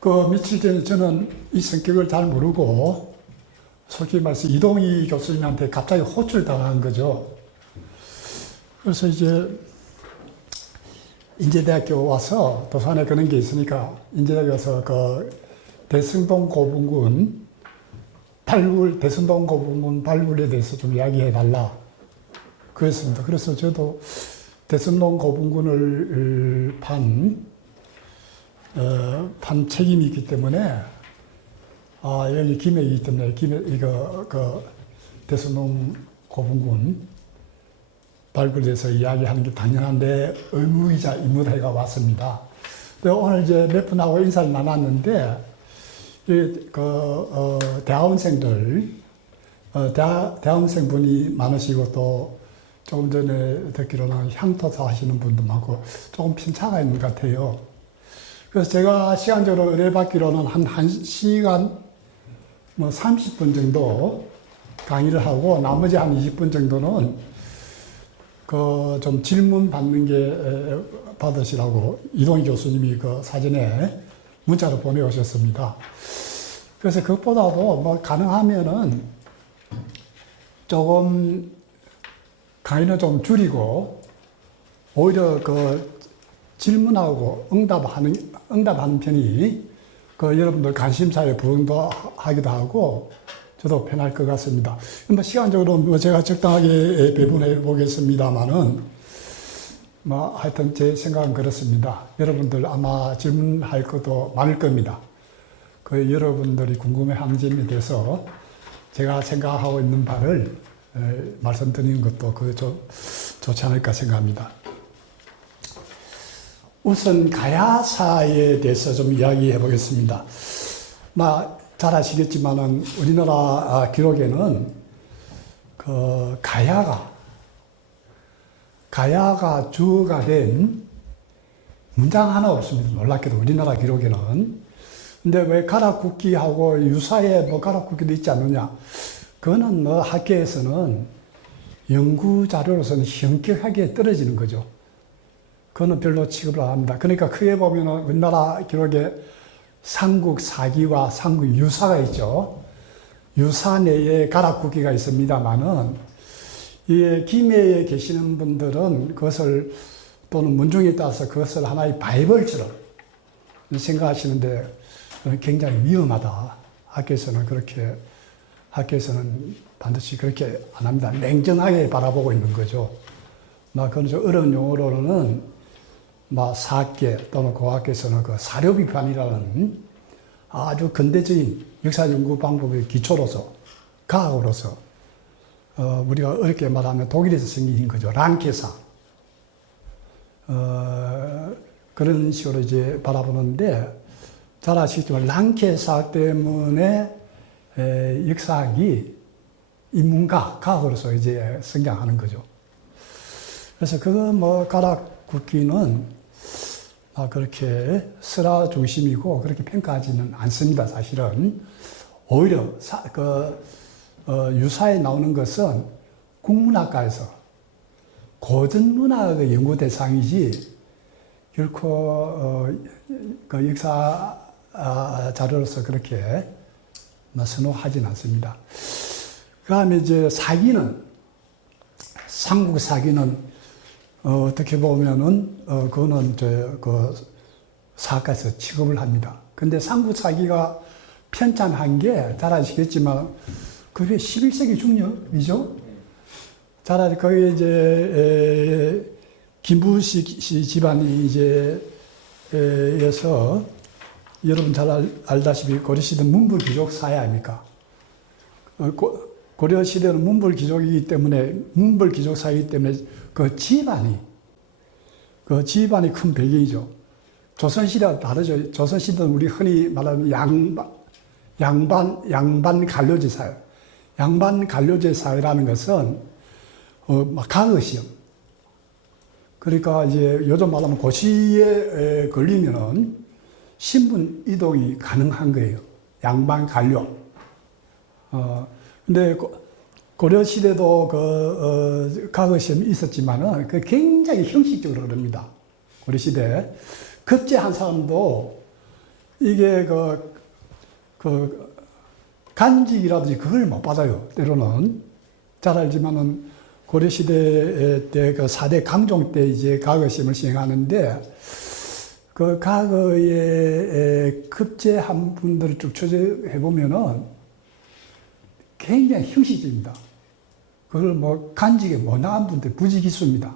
그 며칠 전에 저는 이 성격을 잘 모르고 솔직히 말해서 이동희 교수님한테 갑자기 호출 당한 거죠. 그래서 이제 인제대학교 와서 도산에 그런 게 있으니까 인제대학교 와서 그 대승동 고분군 발굴, 대승동 고분군 발굴에 대해서 좀 이야기해 달라. 그랬습니다. 그래서 저도 대승동 고분군을 판 책임이 있기 때문에, 여기 김해이기 때문에, 대승동 고분군 발굴에서 이야기하는 게 당연한 내 의무이자 임무가 왔습니다. 오늘 이제 몇 분하고 인사를 나눴는데, 대학원생들, 대학원생분이 많으시고 또 조금 전에 듣기로는 향토사 하시는 분도 많고 조금 편차가 있는 것 같아요. 그래서 제가 시간적으로 의뢰받기로는 한 1시간 30분 정도 강의를 하고 나머지 한 20분 정도는 좀 질문 받는 게 받으시라고 이동희 교수님이 사전에 문자로 보내오셨습니다. 그래서 그것보다도 가능하면은 조금 강의는 좀 줄이고 오히려 질문하고 응답하는 편이 여러분들 관심사에 부응도 하기도 하고 저도 편할 것 같습니다. 시간적으로 제가 적당하게 배분해 보겠습니다만은 하여튼 제 생각은 그렇습니다. 여러분들 아마 질문할 것도 많을 겁니다. 여러분들이 궁금해하는 점에 대해서 제가 생각하고 있는 바를 말씀드리는 것도 좋지 않을까 생각합니다. 우선 가야사에 대해서 좀 이야기해 보겠습니다. 잘 아시겠지만은 우리나라 기록에는 가야가 주어가 된 문장 하나 없습니다. 놀랍게도 우리나라 기록에는. 근데 왜 가락국기하고 유사의 가락국기도 있지 않느냐? 그거는 학계에서는 연구 자료로서는 현격하게 떨어지는 거죠. 그거는 별로 취급을 안 합니다. 그러니까 크게 보면은 우리나라 기록에 삼국 사기와 삼국 유사가 있죠. 유사 내에 가락국기가 있습니다만은 이 김해에 계시는 분들은 그것을 또는 문중에 따라서 그것을 하나의 바이블처럼 생각하시는데 굉장히 위험하다. 학교에서는 반드시 그렇게 안 합니다. 냉정하게 바라보고 있는 거죠. 그건 좀 어려운 용어로는 사학계 또는 고학계에서는 사료비판이라는 아주 근대적인 역사 연구 방법의 기초로서, 과학으로서, 우리가 어렵게 말하면 독일에서 생긴 거죠. 랑케사. 그런 식으로 이제 바라보는데, 잘 아시겠지만, 랑케사 때문에 역사학이 인문가, 과학으로서 이제 성장하는 거죠. 그래서 가락국기는 그렇게 설화 중심이고 그렇게 평가하지는 않습니다, 사실은. 오히려 유사에 나오는 것은 국문학과에서 고전문학의 연구 대상이지 결코 역사 자료로서 그렇게 선호하지는 않습니다. 그 다음에 이제 삼국 사기는 어떻게 보면은, 그거는 사학과에서 취급을 합니다. 근데 삼국 사기가 편찬한 게 잘 아시겠지만, 그게 11세기 중엽이죠? 거기에 이제, 김부식 집안이 에서, 여러분 잘 알다시피 고려시대 문불귀족 사회 아닙니까? 고려시대는 문불귀족이기 때문에, 문불귀족 사회이기 때문에 집안이 큰 배경이죠. 조선시대와 다르죠. 조선시대는 우리 흔히 말하는 양반 관료제 사회. 양반 관료제 사회라는 것은, 가의시험. 그러니까 이제 요즘 말하면 고시에 걸리면은 신분 이동이 가능한 거예요. 양반 관료. 근데 고려시대도 가의시험이 있었지만은 굉장히 형식적으로 그럽니다. 고려시대. 급제한 사람도 이게 간직이라든지 그걸 못 받아요. 때로는. 잘 알지만은 고려시대 때 그 4대 강종 때 이제 가거심을 시행하는데 그 과거에 급제한 분들을 쭉 추적해 보면은 굉장히 형식적입니다. 그걸 뭐 간직에 못 나간 분들 부지기수입니다.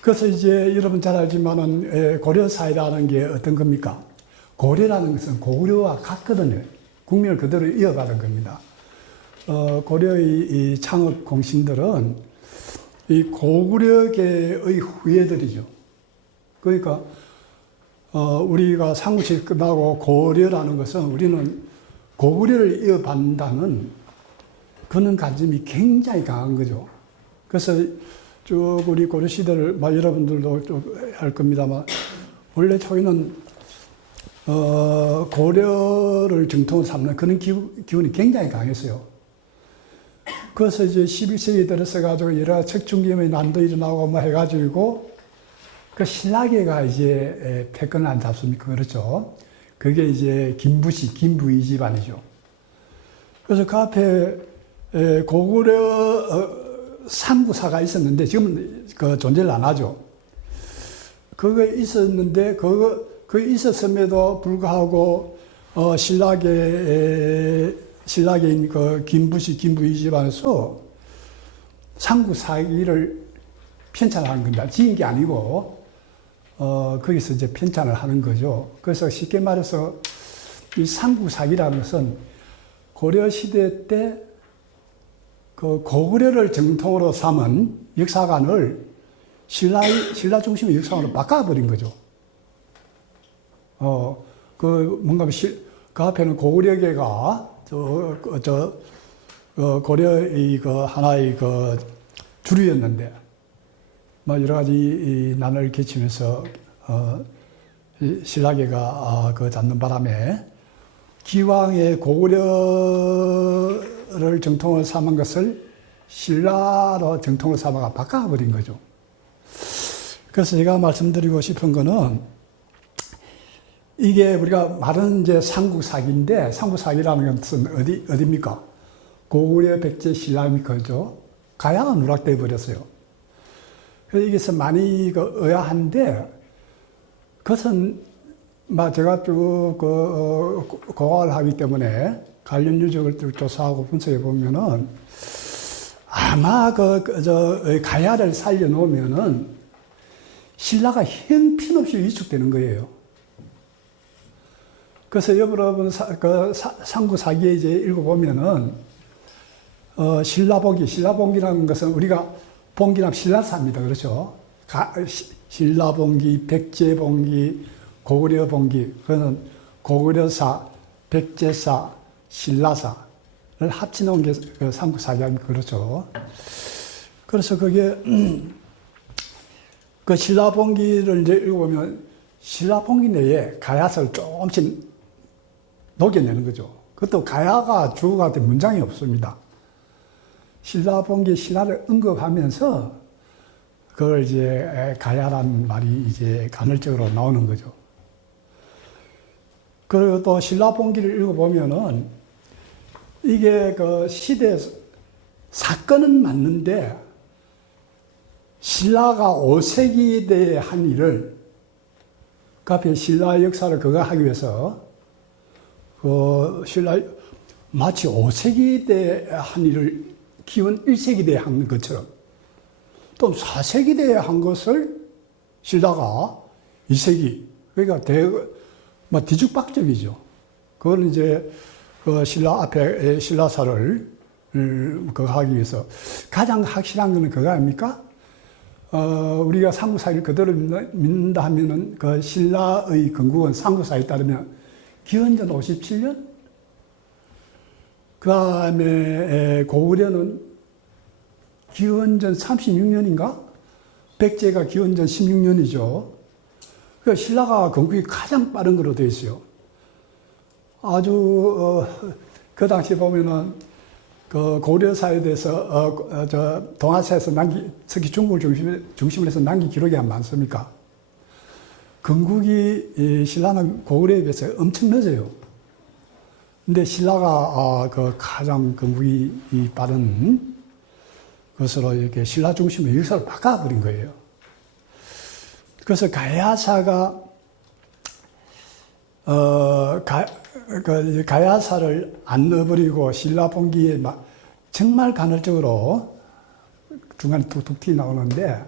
그래서 이제 여러분 잘 알지만은 고려사회라는 게 어떤 겁니까? 고려라는 것은 고구려와 같거든요. 국민을 그대로 이어가는 겁니다. 고려의 이 창업 공신들은 이 고구려계의 후예들이죠. 그러니까 우리가 삼국시 끝나고 고려라는 것은 우리는 고구려를 이어받는다는 그런 관점이 굉장히 강한 거죠. 그래서 쭉 우리 고려 시대를 여러분들도 쭉 할 겁니다만 원래 초기는 고려를 정통으로 삼는 그런 기운이 굉장히 강했어요. 그래서 이제 11세기 들어서 가지고 여러 척춘기의 난도 일어나고 뭐 해가지고 그 신라계가 이제 패권을 안 잡습니까? 그렇죠. 그게 이제 김부의 집안이죠. 그래서 그 앞에 고구려 상구사가 있었는데 지금 그 존재를 안 하죠. 그거 있었는데 그 있었음에도 불구하고 신라계인 그 김부의 집안에서 상구사기를 편찬하는 겁니다. 지은 게 아니고 거기서 이제 편찬을 하는 거죠. 그래서 쉽게 말해서 이 상구사기라는 것은 고려 시대 때 그 고구려를 정통으로 삼은 역사관을 신라 중심의 역사관으로 바꿔버린 거죠. 그 앞에는 고구려계가 고려의 그 하나의 그 주류였는데, 여러 가지 난을 끼치면서, 신라계가 그 잡는 바람에 기왕에 고구려를 정통으로 삼은 것을 신라로 정통으로 삼아가 바꿔버린 거죠. 그래서 제가 말씀드리고 싶은 거는 이게 우리가 말은 이제 삼국사기인데 삼국사기라는 것은 어디입니까? 고구려, 백제, 신라입니까? 그죠? 가야가 누락돼 버렸어요. 그래서 이게서 많이 의아한데 그것은 제가 쭉 고각을 하기 때문에 관련 유적을 쭉 조사하고 분석해 보면은 아마 가야를 살려놓으면은 신라가 형편없이 위축되는 거예요. 그래서 여러분 상구사기에 이제 읽어보면은 신라봉기라는 것은 우리가 봉기라면 신라사입니다. 그렇죠? 신라봉기, 백제봉기, 고구려봉기, 그거는 고구려사, 백제사, 신라사를 합쳐놓은 게 삼국사기입니다. 그렇죠? 그래서 그게 그 신라봉기를 이제 읽어보면 신라봉기 내에 가야서를 조금씩 녹여내는 거죠. 그것도 가야가 주어가 된 문장이 없습니다. 신라봉기 신라를 언급하면서 그걸 이제 가야라는 말이 이제 간헐적으로 나오는 거죠. 그리고 또 신라봉기를 읽어보면은 이게 그 시대 사건은 맞는데 신라가 5세기대에 한 일을 그 앞에 신라 역사를 그거 하기 위해서 마치 5세기대에 한 일을 기원 1세기대에 한 것처럼 또 4세기대에 한 것을 신라가 2세기 그러니까 뒤죽박죽이죠. 그건 이제 그 신라 앞에 신라사를 그거 하기 위해서 가장 확실한 것은 그거 아닙니까? 우리가 삼국사기를 그대로 믿는다 하면은 그 신라의 건국은 삼국사에 따르면 기원전 57년, 그 다음에 고구려는 기원전 36년인가? 백제가 기원전 16년이죠. 그 신라가 건국이 가장 빠른 거로 되어 있어요. 아주 그 당시 보면은 그 고려사에 대해서 동아시아에서 특히 중국을 중심으로 해서 남긴 기록이 많습니까? 건국이 신라는 고구려에 비해서 엄청 늦어요. 근데 신라가 그 가장 건국이 빠른 것으로 이렇게 신라 중심의 역사를 바꿔버린 거예요. 그래서 가야사가 가야사를 안 넣어버리고 신라 봉기에 정말 간헐적으로 중간에 툭툭 튀 나오는데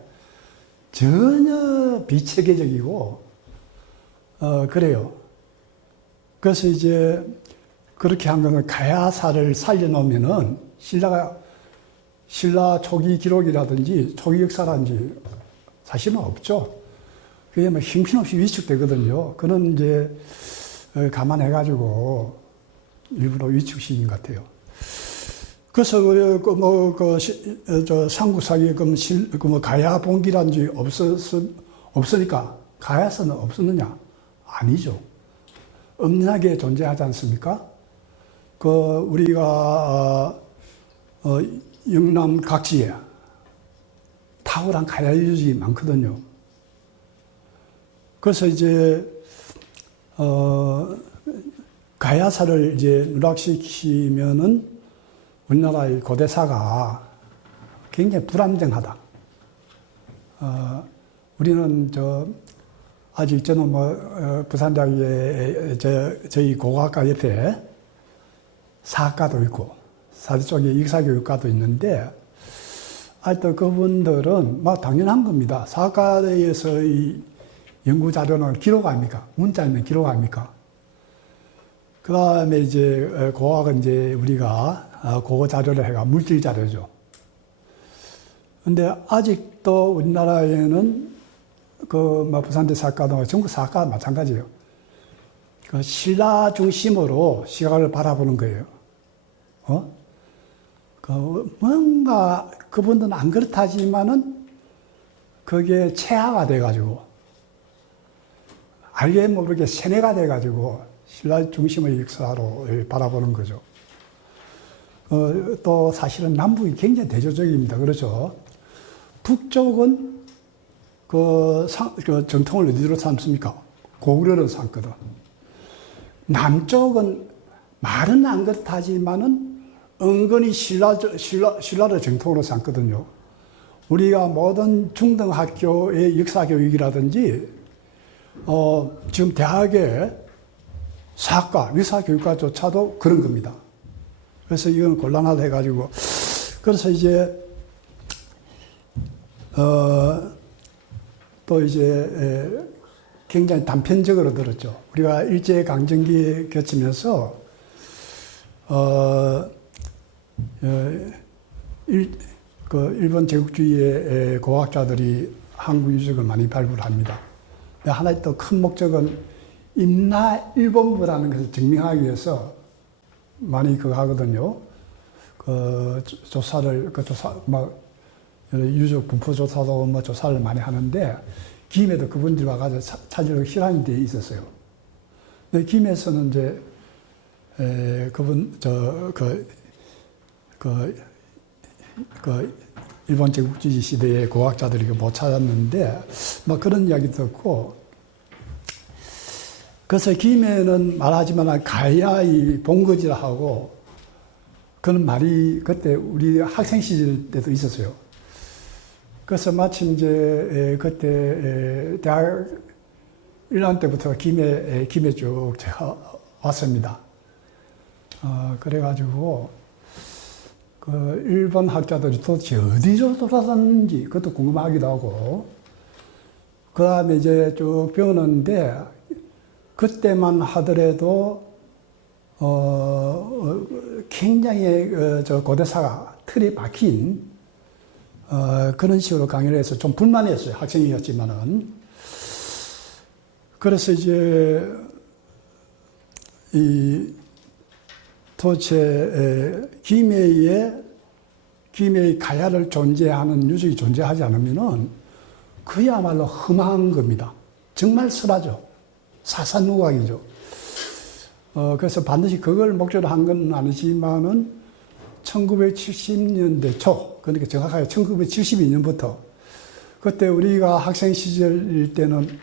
전혀 비체계적이고 그래요. 그래서 이제 그렇게 한 거는 가야사를 살려놓으면은 신라 초기 기록이라든지 초기 역사라든지 사실은 없죠. 그게 뭐 힘없이 위축되거든요. 그는 이제 감안해가지고 일부러 위축시킨 것 같아요. 그래서 삼국사기에 가야 봉기라는 게 없으니까 가야사는 없었느냐? 아니죠. 엄연하게 존재하지 않습니까? 우리가 영남 각지에 탁월한 가야 유적이 많거든요. 그래서 이제 가야사를 이제 누락시키면은 우리나라의 고대사가 굉장히 불안정하다. 우리는 아직 저는 부산대학에 저희 고고학과 옆에 사학과도 있고 사대 쪽에 역사교육과도 있는데 하여튼 그분들은 당연한 겁니다. 사학과에서의 연구 자료는 기록 아닙니까? 문자면 기록 아닙니까? 그 다음에 이제 고고학은 이제 우리가 고고 자료를 해가 물질 자료죠. 근데 아직도 우리나라에는 부산대 사학과도 전국 사학과 마찬가지예요. 신라 중심으로 시각을 바라보는 거예요. 뭔가 그분들은 안 그렇다 하지만은 그게 체화가 돼가지고 알게 모르게 세뇌가 돼가지고 신라 중심의 역사로 바라보는 거죠. 또 사실은 남북이 굉장히 대조적입니다. 그렇죠? 북쪽은 정통을 어디로 삼습니까? 고구려로 삼거든. 남쪽은 말은 안 그렇다 하지만은 은근히 신라를 정통으로 삼거든요. 우리가 모든 중등학교의 역사교육이라든지 지금 대학의 사학과, 역사교육과조차도 그런 겁니다. 그래서 이건 곤란하다 해가지고 그래서 이제 또 이제 굉장히 단편적으로 들었죠. 우리가 일제강점기에 거치면서 일본 제국주의의 고학자들이 한국 유적을 많이 발굴합니다. 하나의 또 큰 목적은 임나 일본부라는 것을 증명하기 위해서 많이 그거 하거든요. 유적 분포 조사도 조사를 많이 하는데, 김해도 그분들이 와가지고 찾으려고 희망이 돼 있었어요. 근데 김해에서는 이제, 일본 제국주의 시대의 고학자들이 못 찾았는데, 그런 이야기 듣고, 그래서 김해는 말하지만 가야의 본거지라 하고, 그런 말이 그때 우리 학생 시절 때도 있었어요. 그래서 마침 이제 그때 대학 1년 때부터 김해 쭉 제가 왔습니다. 그래가지고 그 일본 학자들이 도대체 어디로 돌아다녔는지 그것도 궁금하기도 하고, 그 다음에 이제 쭉 배우는데 그때만 하더라도 굉장히 고대사가 틀이 박힌 그런 식으로 강의를 해서 좀 불만이었어요. 학생이었지만은. 그래서 이제 도대체 김해의 가야를 존재하는 유적이 존재하지 않으면은 그야말로 험한 겁니다. 정말 설하죠. 사산누각이죠. 그래서 반드시 그걸 목적으로 한 건 아니지만은 1970년대 초, 그러니까 정확하게 1972년부터, 그때 우리가 학생 시절일 때는,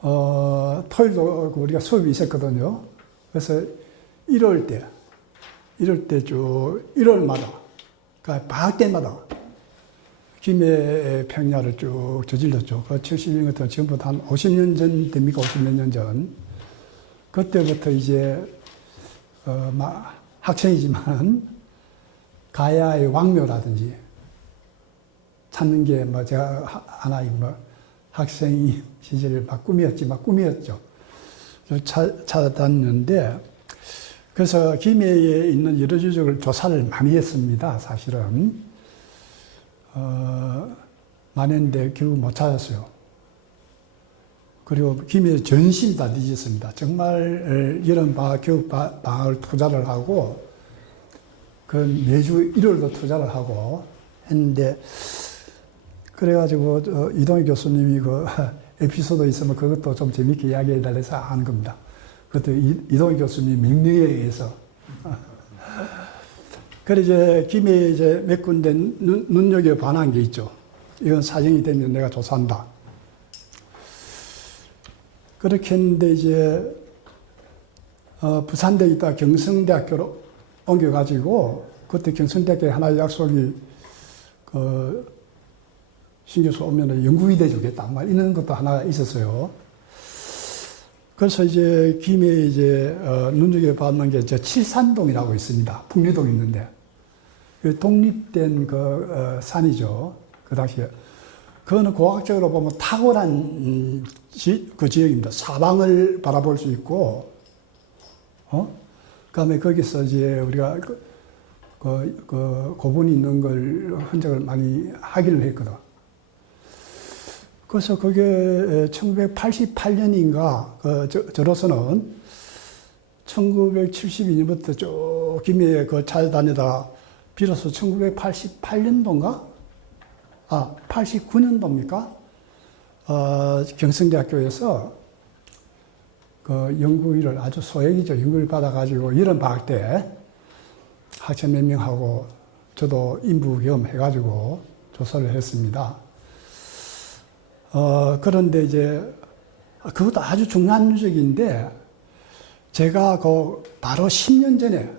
토요일도 우리가 수업이 있었거든요. 그래서 1월 때 쭉, 1월마다, 그러니까 방학 때마다 김해 평야를 쭉 저질렀죠. 그 70년부터 지금부터 한 50년 전 됩니까? 50몇 년 전. 그때부터 이제, 학생이지만, 가야의 왕묘라든지 찾는 게 뭐 제가 하나의 뭐 학생 시절 막 꿈이었죠. 찾아다녔는데, 그래서 김해에 있는 여러 유적을 조사를 많이 했습니다. 사실은. 많이 했는데 결국 못 찾았어요. 그리고 김해 전신이 다 뒤졌습니다. 정말 여름방학, 겨울방학을 투자를 하고, 그 매주 1월도 투자를 하고 했는데, 그래가지고 이동희 교수님이 그 에피소드 있으면 그것도 좀 재밌게 이야기해 달래서 하는 겁니다. 그것도 이동희 교수님 명령에 의해서. 그래 이제 김해에 이제 몇 군데 눈여겨봐한 게 있죠. 이건 사정이 되면 내가 조사한다. 그렇게 했는데 이제 부산대에 있다 경성대학교로 옮겨가지고, 그때 경성대학교에 하나의 약속이, 신 교수 오면은 연구위대 주겠다. 막 이런 것도 하나 있었어요. 그래서 이제 김해에 이제, 눈여겨봤는 게 칠산동이라고 있습니다. 풍리동 있는데. 독립된 산이죠. 그 당시에. 그거는 과학적으로 보면 탁월한 그 지역입니다. 사방을 바라볼 수 있고, 그 다음에 거기서 이제 우리가 고분이 있는 걸 흔적을 많이 확인을 했거든. 그래서 그게 1988년인가, 저로서는 1972년부터 쭉 김해에 찾아다니다가 비로소 1988년도인가? 89년도입니까? 경성대학교에서 연구위를 아주 소액이죠. 연구를 받아가지고 여름방학 때 학생 몇 명하고 저도 인부 겸 해가지고 조사를 했습니다. 그런데 이제 그것도 아주 중요한 누적인데, 제가 바로 10년 전에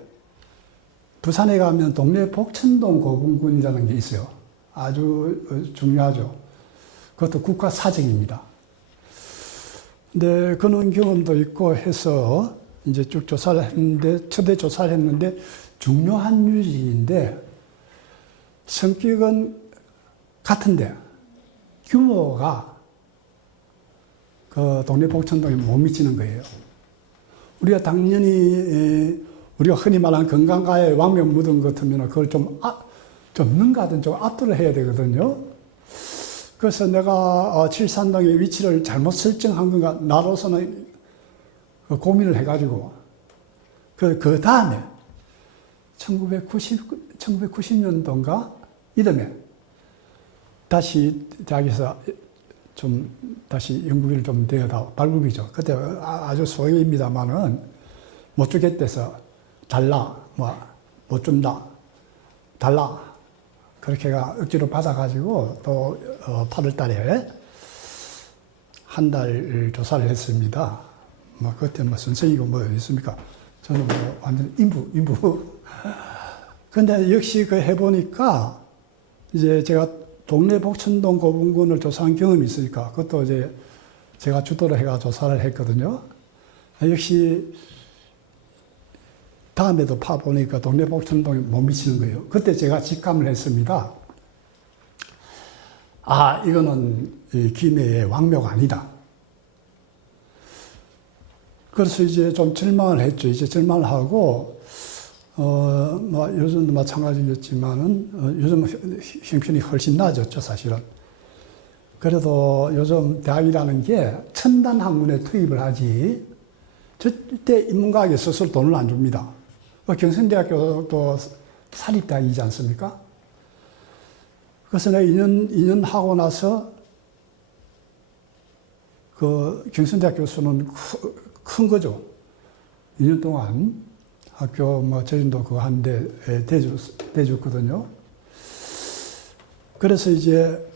부산에 가면 동네 복천동 고분군이라는 게 있어요. 아주 중요하죠. 그것도 국가사정입니다. 근데 그런 경험도 있고 해서 이제 쭉 조사를 했는데, 초대 조사를 했는데, 중요한 유지인데, 성격은 같은데, 규모가 그 동네 복천동에 못 미치는 거예요. 우리가 당연히, 우리가 흔히 말하는 건강가에 왕명 묻은 것 같으면 그걸 좀 능가하든 좀 압도를 해야 되거든요. 그래서 내가 칠산동의 위치를 잘못 설정한 건가, 나로서는 고민을 해가지고, 그 다음에 1990년도인가? 이듬해 다시 대학에서 좀 다시 연구비를 좀 되어다 발급이죠. 그때 아주 소액입니다만은 못 주겠대서 달라, 못 준다, 달라. 그렇게가 억지로 받아가지고 또 8월 달에 한 달 조사를 했습니다. 그때 선생이고 뭐 있습니까? 저는 완전 인부. 근데 역시 해보니까 이제 제가 동네 복천동 고분군을 조사한 경험이 있으니까 그것도 이제 제가 주도를 해가 조사를 했거든요. 역시 다음에도 파보니까 동네 복천동에 못 미치는 거예요. 그때 제가 직감을 했습니다. 이거는 김해의 왕묘가 아니다. 그래서 이제 좀 절망을 했죠. 이제 절망을 하고, 요즘도 마찬가지겠지만은, 요즘 형편이 훨씬 나아졌죠, 사실은. 그래도 요즘 대학이라는 게 첨단 학문에 투입을 하지, 절대 인문과학에 스스로 돈을 안 줍니다. 경성대학교도 사립대학이지 않습니까? 그래서 내가 2년 하고 나서 경성대학 교수는 큰 거죠. 2년 동안 학교 뭐 저희도 그거 하는데 대줬거든요. 그래서 이제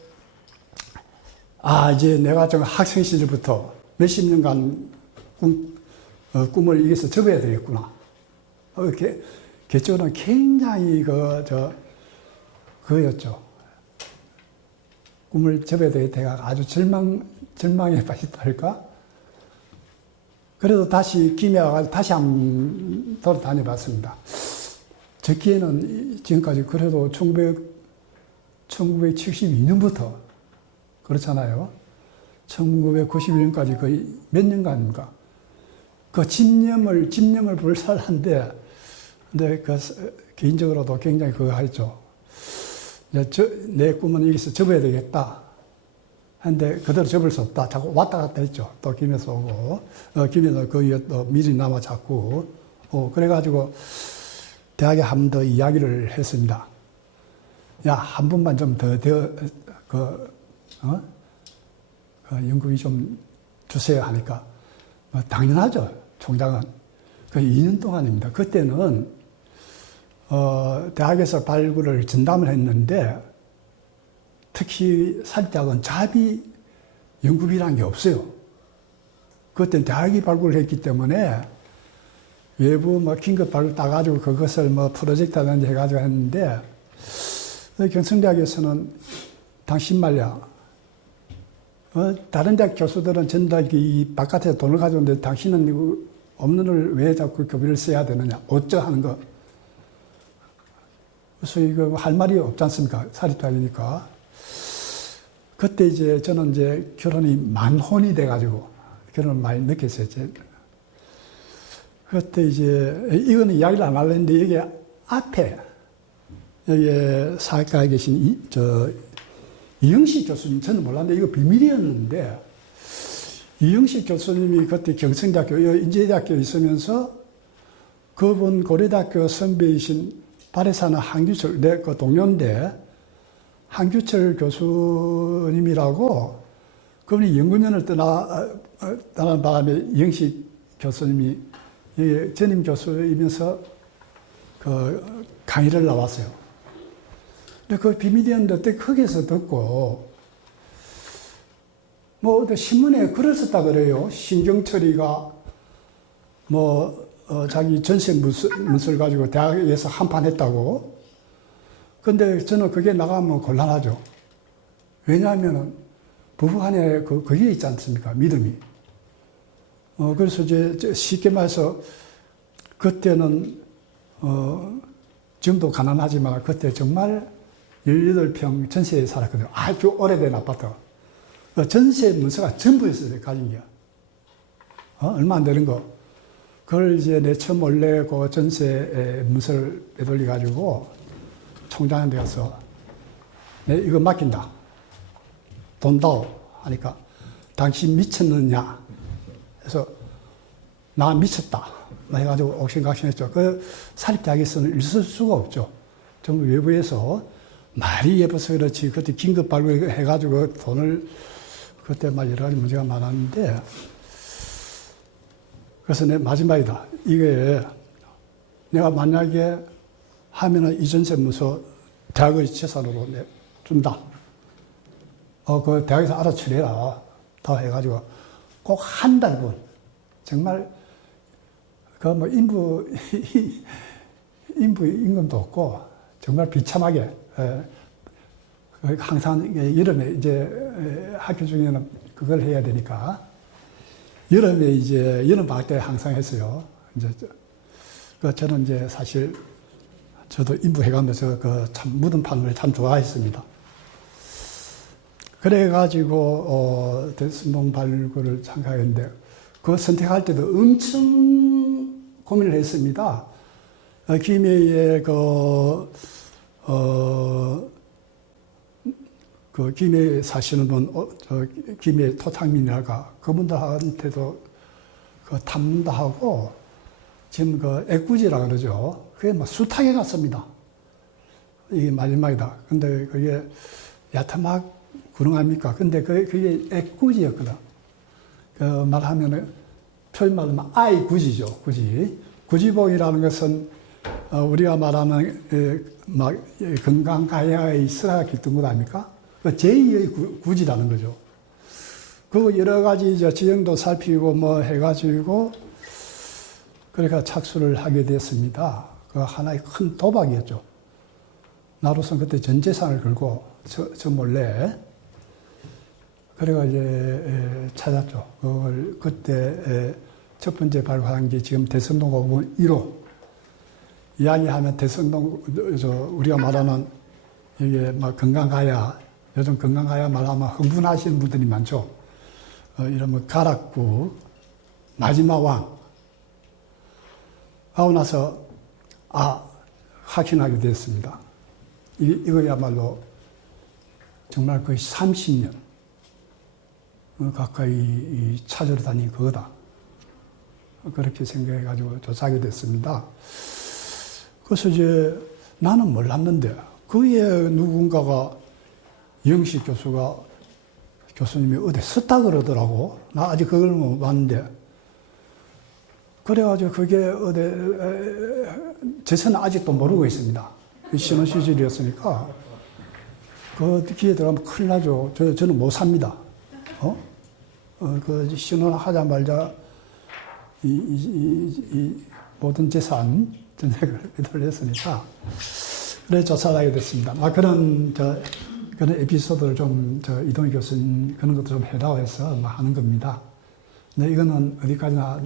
이제 내가 좀 학생 시절부터 몇십 년간 꿈을 위해서 접어야 되겠구나. 이렇게 개적으로는 굉장히 그였죠. 꿈을 접어야 되겠다가 아주 절망에 빠졌달까? 그래도 다시 김해 와가지고 다시 한번 돌아다녀봤습니다. 적기에는 지금까지 그래도 1972년부터 그렇잖아요. 1991년까지 거의 몇 년간입니까? 그 집념을 불살한데, 근데 개인적으로도 굉장히 그거 했죠. 내 꿈은 여기서 접어야 되겠다. 근데 그대로 접을 수 없다. 자꾸 왔다 갔다 했죠. 또 김에서 오고, 김에서 거기에 또 미리 남아 자꾸. 그래가지고 대학에 한 번 더 이야기를 했습니다. 야, 한 번만 좀 더 연금이 좀 주세요 하니까, 당연하죠. 총장은. 그 2년 동안입니다. 그때는, 대학에서 발굴을 전담을 했는데, 특히 사립대학은 자비 연구비라는 게 없어요. 그때는 대학이 발굴을 했기 때문에 외부 긴급 발굴 따가지고 그것을 프로젝트하든지 해가지고 했는데, 경성대학에서는 당신 말이야, 다른 대학 교수들은 전부 다 이 바깥에서 돈을 가져오는데 당신은 이거 없는 걸 왜 자꾸 교비를 써야 되느냐, 어쩌 하는 거. 그래서 이거 할 말이 없지 않습니까? 사립대학이니까. 그때 이제 저는 이제 결혼이 만혼이 돼가지고 결혼을 많이 늦게 했어요. 그때 이제 이거는 이야기를 안 하려는데 여기 앞에 여기 사회과에 계신 이영식 교수님, 저는 몰랐는데 이거 비밀이었는데, 이영식 교수님이 그때 경성대학교, 인제대학교에 있으면서 그분 고려대학교 선배이신 발에 사는 한규철, 내 그 동료인데, 한규철 교수님이라고, 그분이 연구년을 떠난 바람에 이영식 교수님이 전임 교수이면서 그 강의를 나왔어요. 근데 그 비밀이었는데 그때 거기서 듣고, 신문에 글을 썼다 그래요. 신경철이가 자기 전세 문서를 가지고 대학에서 한판 했다고. 근데 저는 그게 나가면 곤란하죠. 왜냐하면 부부간에 그게 있지 않습니까? 믿음이. 그래서 이제 쉽게 말해서 그때는, 지금도 가난하지만 그때 정말 18평 전세에 살았거든요. 아주 오래된 아파트. 전세 문서가 전부였어요, 가진 게. 얼마 안 되는 거. 그걸 이제 내 처음 원래 그 전세 문서를 빼돌려가지고 총장한테 가서, 내 이거 맡긴다. 돈 다오. 하니까, 당신 미쳤느냐? 그래서, 나 미쳤다. 해가지고 옥신각신했죠. 그 사립대학에서는 있을 수가 없죠. 전부 외부에서 말이 예뻐서 그렇지. 그때 긴급 발굴해가지고 돈을, 그때 막 여러 가지 문제가 많았는데, 그래서 내 마지막이다. 이게 내가 만약에 하면은 이 전세 문서 대학의 재산으로 준다. 그 대학에서 알아 처리해라. 다 해가지고 꼭 한 달분. 정말, 인부 임금도 없고, 정말 비참하게, 항상 여름에 이제 학교 중에는 그걸 해야 되니까, 여름에 이제 여름 방학 때 항상 했어요. 이제 저는 이제 사실 저도 인부해가면서 참 묻은 판을 참 좋아했습니다. 그래가지고 대승동 발굴을 참가했는데 그 선택할 때도 엄청 고민을 했습니다. 김해에 김해에 사시는 분, 김해 토착민이랄까, 그분들한테도 탐도 하고, 지금 애꿎이라 그러죠. 그게 막 숱하게 갔습니다. 이게 마지막이다. 근데 그게 야타막 구릉합니까? 근데 그게 애꿎이였거든. 말하면은, 표현 말로 아이 구지죠, 구지. 구지봉이라는 것은 우리가 말하는 막 건강가야의 스라가 깃든 것 아닙니까? 그 제2의 구지라는 거죠. 그 여러 가지 지형도 살피고 뭐 해가지고 그러니까 착수를 하게 됐습니다. 그 하나의 큰 도박이었죠. 나로서는 그때 전 재산을 걸고 저 몰래 그래가 이제 찾았죠. 그걸 그때 첫 번째 발굴한 게 지금 대성동 고분 1호. 이야기하면 대성동 우리가 말하는 이게 막 건강가야, 요즘 건강가야 말하면 흥분하시는 분들이 많죠. 이러면 가락국 마지막 왕 하고 나서 확인하게 됐습니다. 이거야말로 정말 거의 30년 가까이 찾으러 다닌 그거다. 그렇게 생각해가지고 조사하게 됐습니다. 그래서 이제 나는 몰랐는데 그에 누군가가 영식 교수님이 어디 썼다 그러더라고. 나 아직 그걸 못 봤는데. 그래가지고 그게 어디, 저는 아직도 모르고 있습니다. 신혼 시절이었으니까. 그 기회 들어가면 큰일 나죠. 저는 못 삽니다. 그 신혼하자마자 이 모든 재산 전액을 빼돌렸으니까. 그래 조사를 하게 됐습니다. 그런 에피소드를 좀, 이동희 교수님 그런 것도 좀 해라고 해서 하는 겁니다. 근데 이거는 어디까지나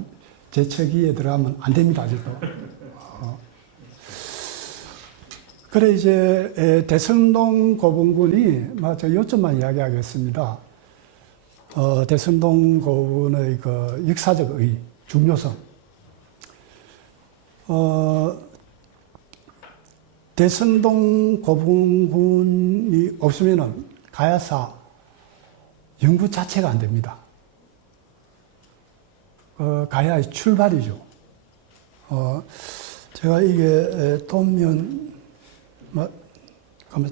제 책위에 들어가면 안 됩니다, 아직도. 그래, 이제, 대성동 고분군이, 제가 요점만 이야기하겠습니다. 대성동 고분의 그 역사적 중요성. 대성동 고분군이 없으면은 가야사 연구 자체가 안 됩니다. 가야의 출발이죠. 제가 이게 돈면,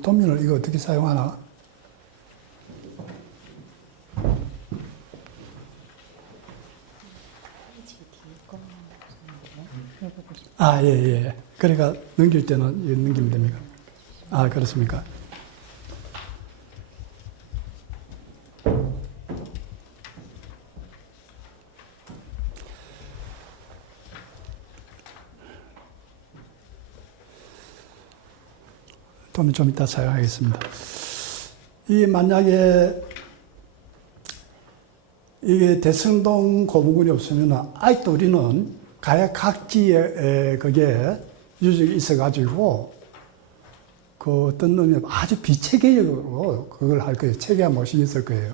돈면을 이거 어떻게 사용하나? 예. 그러니까 넘길 때는 넘기면 됩니까? 그렇습니까? 좀 이따 사용하겠습니다. 만약에 이게 대성동 고분군이 없으면 아직도 우리는 가야 각지에 그게 유적이 있어가지고 그 어떤 놈이 아주 비체계적으로 그걸 할 거예요. 체계화 모식이 있을 거예요.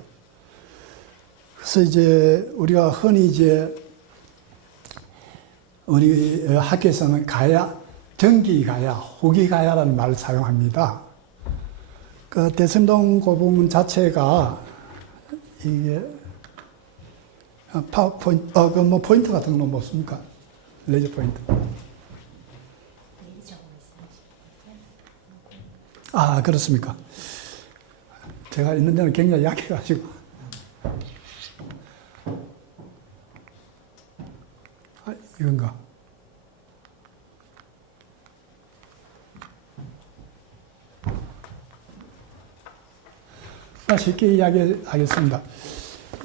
그래서 이제 우리가 흔히 이제 우리 학교에서는 가야, 정기 가야, 후기 가야라는 말을 사용합니다. 그 대성동 고분군 자체가 이게 파워포인트, 포인트 같은 거 못 씁니까? 레이저 포인트. 그렇습니까? 제가 있는 데는 굉장히 약해가지고. 이건가? 쉽게 이야기하겠습니다.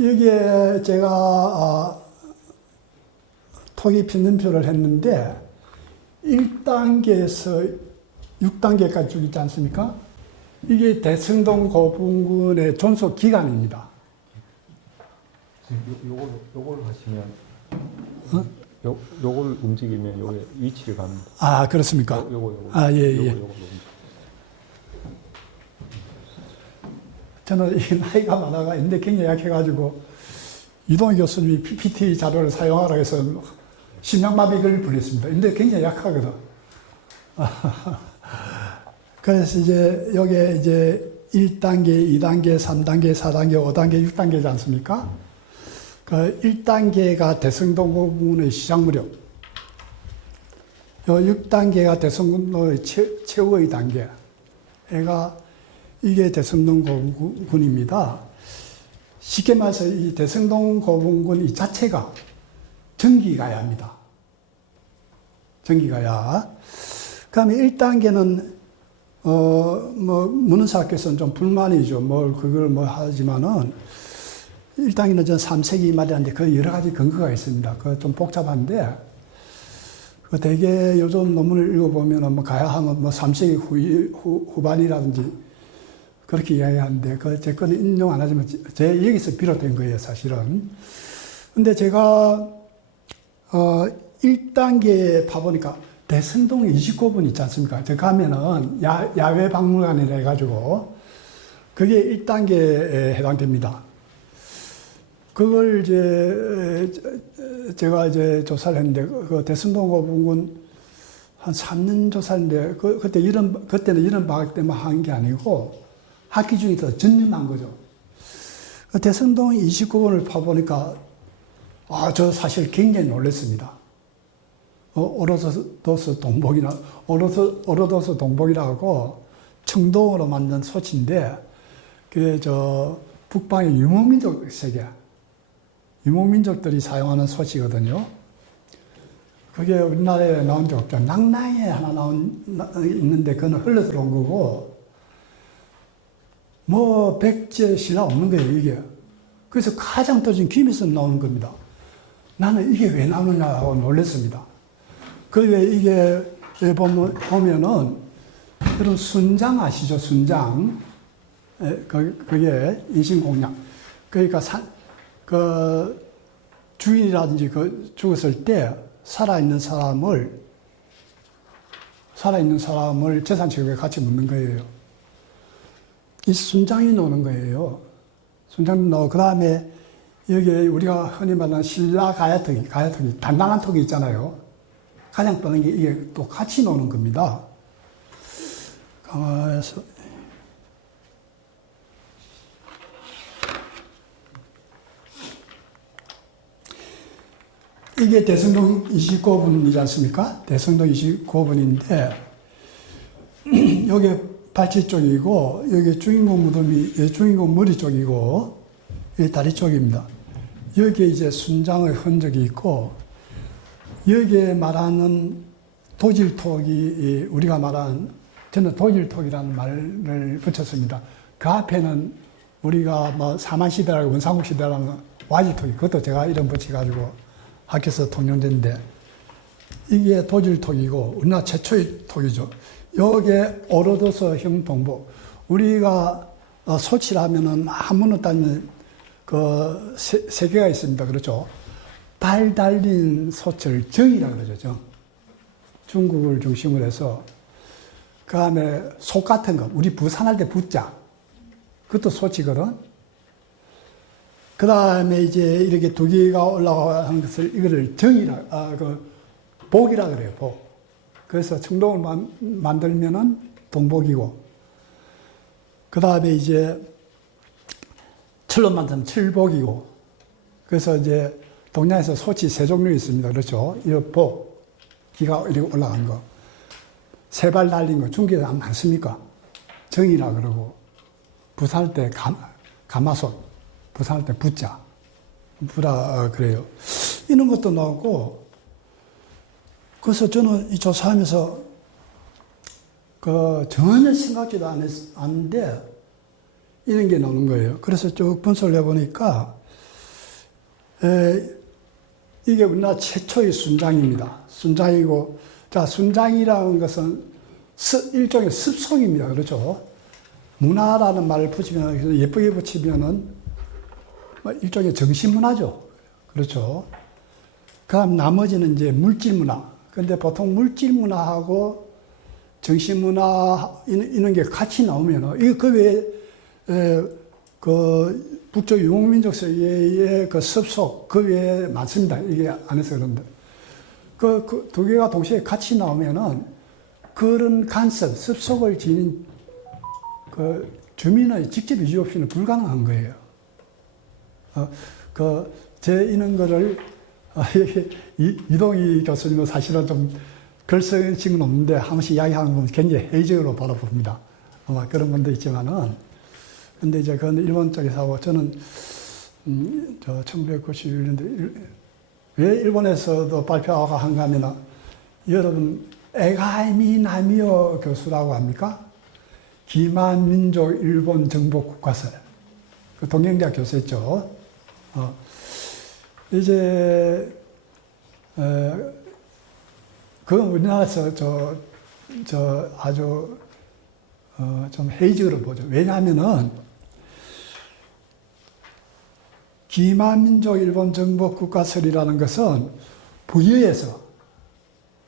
여기에 제가 토기 편집표를 했는데 1단계에서 6단계까지 쭉 있지 않습니까? 이게 대성동 고분군의 존속 기간입니다. 요걸 하시면 요걸 움직이면 요게 위치를 갑니다. 그렇습니까? 요거. 예. 저는 이 나이가 많아가 있는데 굉장히 약해가지고 이동희 교수님이 PPT 자료를 사용하라고 해서 심장마비 걸릴 뻔했습니다. 근데 굉장히 약하거든. 그래서 이제 여기에 이제 1단계, 2단계, 3단계, 4단계, 5단계, 6단계지 않습니까? 그 1단계가 대성동 고분군의 시작 무렵, 요 6단계가 대성동의 최후의 단계. 이게 대성동 고분군입니다. 쉽게 말해서 이 대성동 고분군 이 자체가 정기가야입니다. 전기가야. 그다음에 1단계는 문헌사학교에서는 좀 불만이죠. 그걸 하지만은 1단계는 전 3세기 말이라는데 그 여러 가지 근거가 있습니다. 그 좀 복잡한데 그 대개 요즘 논문을 읽어보면은 가야 하면 3세기 후반이라든지 그렇게 이야기하는데 제 거는 인용 안 하지만 제 여기서 비롯된 거예요, 사실은. 근데 제가 1단계에 봐보니까 대성동 29분 있지 않습니까? 저 가면은 야외 박물관이라 해가지고 그게 1단계에 해당됩니다. 그걸 제가 조사를 했는데 그 대성동 고분군 한 3년 조사했는데 그때는 이런 방학 때만 한 게 아니고 학기 중에서 전념한 거죠. 그 대성동 29번을 봐보니까 저 사실 굉장히 놀랐습니다. 오로도스 동복이라고 청동으로 만든 소치인데 그게 북방의 유목민족 세계 유목민족들이 사용하는 소치거든요. 그게 우리나라에 나온 적 없죠. 낙나에 하나 있는데 그건 흘러 들어온 거고 백제 신라 없는 거예요, 이게. 그래서 가장 터진 김에서 나오는 겁니다. 나는 이게 왜 나오느냐고 놀랐습니다. 그게 이게 보면은 여러분 순장 아시죠? 순장. 그게 인신공양. 그러니까 주인이라든지 죽었을 때 살아있는 사람을 재산 취급에 같이 묻는 거예요. 이 순장이 나오는 거예요. 순장이 나오고 그 다음에 여기 우리가 흔히 말하는 신라 가야턱이 단단한 턱이 있잖아요. 가장 빠른 게 이게 또 같이 나오는 겁니다. 강화에서 이게 대성동 29분이지 않습니까? 대성동 29분인데 여기 발치 쪽이고 여기 주인공 무덤이 주인공 머리 쪽이고 여기 다리 쪽입니다. 여기에 이제 순장의 흔적이 있고 여기에 말하는 도질톡이 우리가 말하는 저는 도질톡이라는 말을 붙였습니다. 그 앞에는 우리가 사만시대라고 원상국시대라는 와지톡이 그것도 제가 이름 붙여가지고 학교에서 통용된데 이게 도질톡이고 우리나라 최초의 톡이죠. 여기에 오로도스형 동복. 우리가 소치를 하면은 한문으로 따지면 세 개가 있습니다. 그렇죠? 달 달린 소치를 정이라고 그러죠. 중국을 중심으로 해서 그 다음에 속 같은 거 우리 부산할 때 부자 그것도 소치거든. 그 다음에 이제 이렇게 두 개가 올라가는 것을 이거를 복이라 그래요. 복. 그래서 청동을 만들면은 동복이고 그 다음에 이제 철로 만든 철복이고 그래서 이제 동양에서 소치 세 종류 있습니다. 그렇죠? 이 복, 기가 이렇게 올라간 거. 세 발 달린 거 중국에서 많습니까? 정이라 그러고 부산할 때 가마솥, 부산할 때 부자, 부라 그래요. 이런 것도 나오고 그래서 저는 이 조사하면서 전혀 생각지도 않았는데 이런 게 나오는 거예요. 그래서 쭉 분석을 해보니까 이게 우리나라 최초의 순장입니다. 순장이고 자 순장이라는 것은 일종의 습속입니다. 그렇죠? 문화라는 말을 붙이면 예쁘게 붙이면은 일종의 정신문화죠. 그렇죠? 그다음 나머지는 이제 물질문화. 근데 보통 물질문화하고 정신문화 이런 게 같이 나오면은 이거 그 외에 북쪽 유목민족 세계의 습속 그 외에 많습니다. 이게 안에서 그런데 그 두 개가 동시에 같이 나오면은 그런 간섭 습속을 지닌 주민의 직접 유지 없이는 불가능한 거예요. 제 이런 거를 이동희 교수님은 사실은 좀 글쓰기는 없는데 한 번씩 이야기하는 건 굉장히 회의적으로 바라봅니다. 아마 그런 분도 있지만은 근데 이제 그건 일본 쪽에서 하고 저는 1991년도에 왜 일본에서도 발표가 한가 하면은 여러분, 에가미 나미오 교수라고 합니까? 기만민족 일본 정복 국가설. 그 동경대학 교수였죠. 이제, 그건 우리나라에서 아주, 좀 회의적으로 보죠. 왜냐하면은, 기만민족 일본 정복 국가설이라는 것은 부여에서,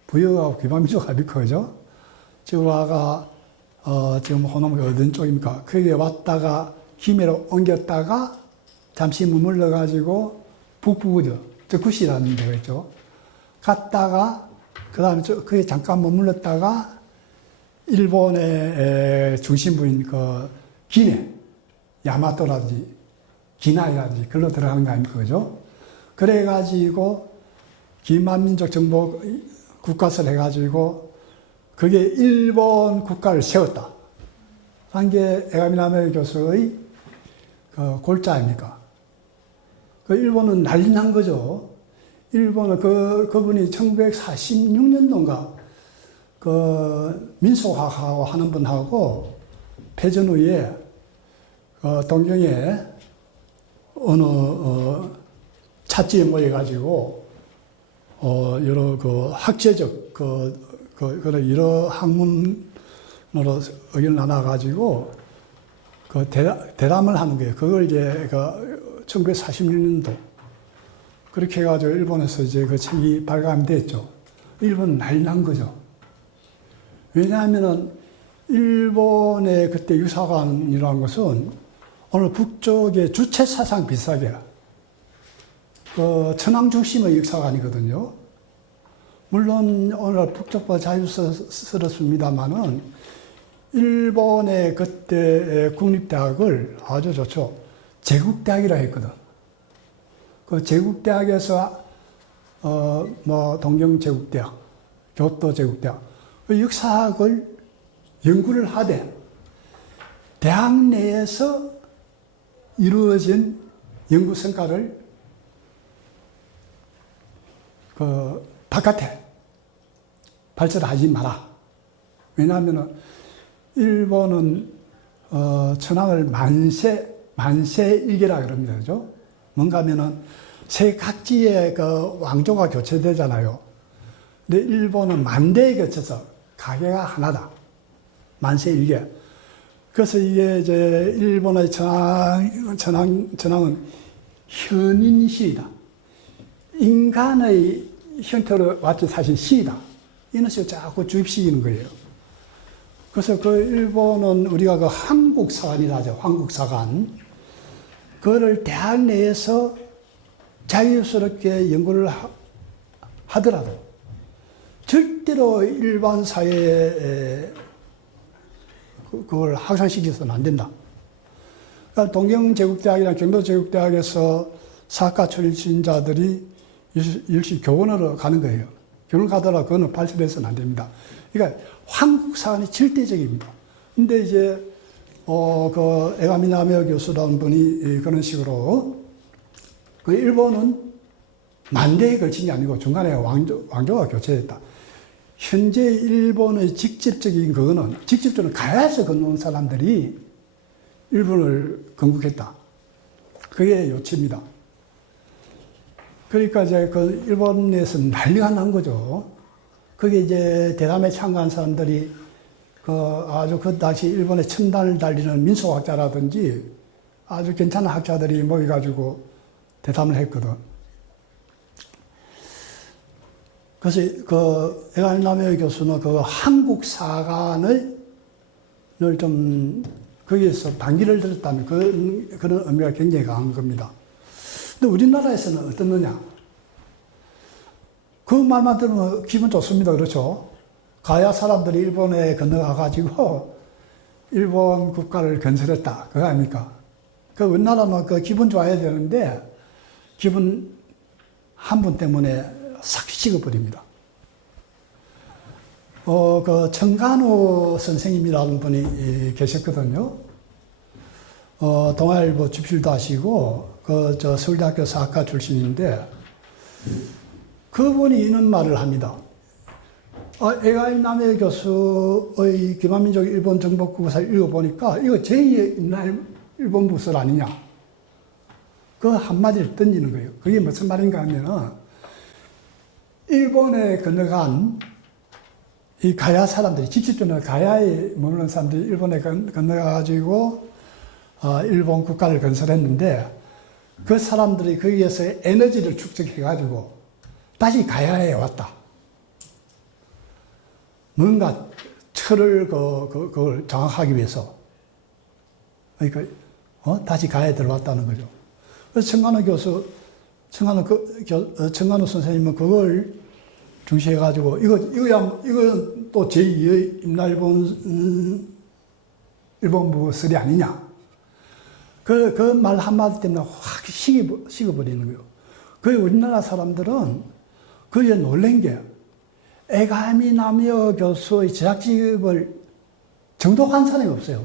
부여하고 기만민족 합이 크죠? 지금 와가, 지금 호남이 어떤 쪽입니까? 거기에 왔다가 김해로 옮겼다가 잠시 머물러가지고 북부죠. 저 구시라는 데가 있죠. 갔다가 그 다음에 거기 잠깐 머물렀다가 일본의 중심부인 그 기내, 야마토라든지 기나이라든지 글로 들어가는 거 아닙니까? 그죠? 그래가지고 기만민족 정복 국가설 해가지고 그게 일본 국가를 세웠다. 한 게 에가미나메 교수의 그 골자 아닙니까? 그 일본은 난리 난 거죠. 일본은 그분이 1946년도인가 그 민속학하고 하는 분하고 패전 후에 동경에 어느 찻집에 모여가지고 여러 그 학제적 여러 학문으로 의견을 나눠가지고 그 대담을 하는 거예요. 그걸 이제 1946년도 그렇게 해가지고 일본에서 이제 그 책이 발간됐죠. 일본은 난리 난 거죠. 왜냐하면은 일본의 그때 유사관이라는 것은 오늘 북쪽의 주체 사상 비슷하게 그 천황 중심의 역사관이거든요. 물론 오늘 북쪽보다 자유스럽습니다만은 일본의 그때 국립대학을 아주 좋죠. 제국대학이라 했거든. 그 제국대학에서 동경제국대학, 교토제국대학 그 역사학을 연구를 하되 대학 내에서 이루어진 연구 성과를 그 바깥에 발설하지 마라. 왜냐하면은 일본은 천황을 만세일계라 그럽니다. 그죠? 뭔가 하면은 세 각지의 그 왕조가 교체되잖아요. 근데 일본은 만대에 거쳐서 가계가 하나다. 만세일계. 그래서 이게 이제 일본의 천황은 현인시이다. 인간의 형태로 왔지 사실 시이다. 이런 식으로 자꾸 주입시키는 거예요. 그래서 그 일본은 우리가 그 한국사관이라 하죠. 한국사관. 그거를 대학 내에서 자유스럽게 연구를 하더라도 절대로 일반 사회에 그걸 확산시켜서는 안 된다. 그러니까 동경제국대학이나 경도제국대학에서 사학과 출신자들이 일시 교원으로 가는 거예요. 교원 가더라도 그거는 발설해서는 안 됩니다. 그러니까 한국사관이 절대적입니다. 근데 이제, 그 에가미나메 교수라는 분이 그런 식으로 그 일본은 만대에 걸친 게 아니고 중간에 왕조가 교체됐다. 현재 일본의 직접적인 그거는 직접적으로 가야서 건너온 사람들이 일본을 건국했다. 그게 요체입니다. 그러니까 이제 그 일본에서 난리가 난 거죠. 그게 이제 대담에 참가한 사람들이 아주 그 당시 일본의 첨단을 달리는 민속학자라든지 아주 괜찮은 학자들이 모여가지고 대담을 했거든. 그래서 그 에가미나메 교수는 그 한국사관을 좀 거기에서 반기를 들었다는 그런 의미가 굉장히 강한 겁니다. 근데 우리나라에서는 어떻느냐? 그 말만 들으면 기분 좋습니다. 그렇죠? 가야 사람들이 일본에 건너가가지고 일본 국가를 건설했다. 그거 아닙니까? 그 우리나라는 그 기분 좋아야 되는데 기분 한 분 때문에 싹 식어버립니다. 그 청간호 선생님이라는 분이 계셨거든요. 동아일보 집필도 하시고 서울대학교 사학과 출신인데 그분이 이런 말을 합니다. 에가임 남해 교수의 기만민족 일본 정복국사를 읽어보니까 이거 제2의 일본 부설 아니냐. 그 한마디를 던지는 거예요. 그게 무슨 말인가 하면은 일본에 건너간 이 가야 사람들이, 직접적으로 가야에 머무는 사람들이 일본에 건너가가지고 일본 국가를 건설했는데 그 사람들이 거기에서 에너지를 축적해가지고 다시 가야에 왔다. 뭔가 철을 그걸 장악하기 위해서. 그러니까, 다시 가야에 들어왔다는 거죠. 그래서 청간호 선생님은 그걸 중시해가지고, 이건 또 제2의 일본부 설이 아니냐. 그 말 한마디 때문에 확 식어버리는 거예요. 그 우리나라 사람들은 그에 놀란 게, 에가미 나미어 교수의 제작집을 정독한 사람이 없어요.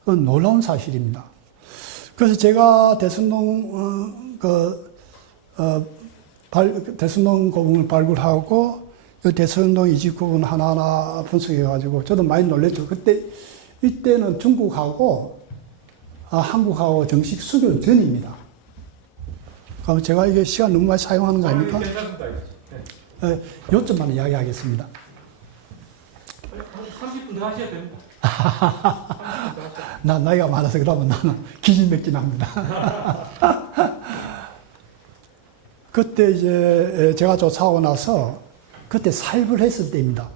그건 놀라운 사실입니다. 그래서 제가 대승동 고궁을 발굴하고 그 대승동 이집고궁 하나하나 분석해가지고 저도 많이 놀랐죠. 이때는 중국하고 한국하고 정식 수교 전입니다. 그럼 제가 이게 시간 너무 많이 사용하는 거 아닙니까? 괜찮습니다. 네. 요점만 이야기하겠습니다. 30분 더 하셔야 됩니다. 나 나이가 많아서 그러면 나는 기진맥진합니다. 그때 이제 제가 조사하고 나서 그때 사입을 했을 때입니다.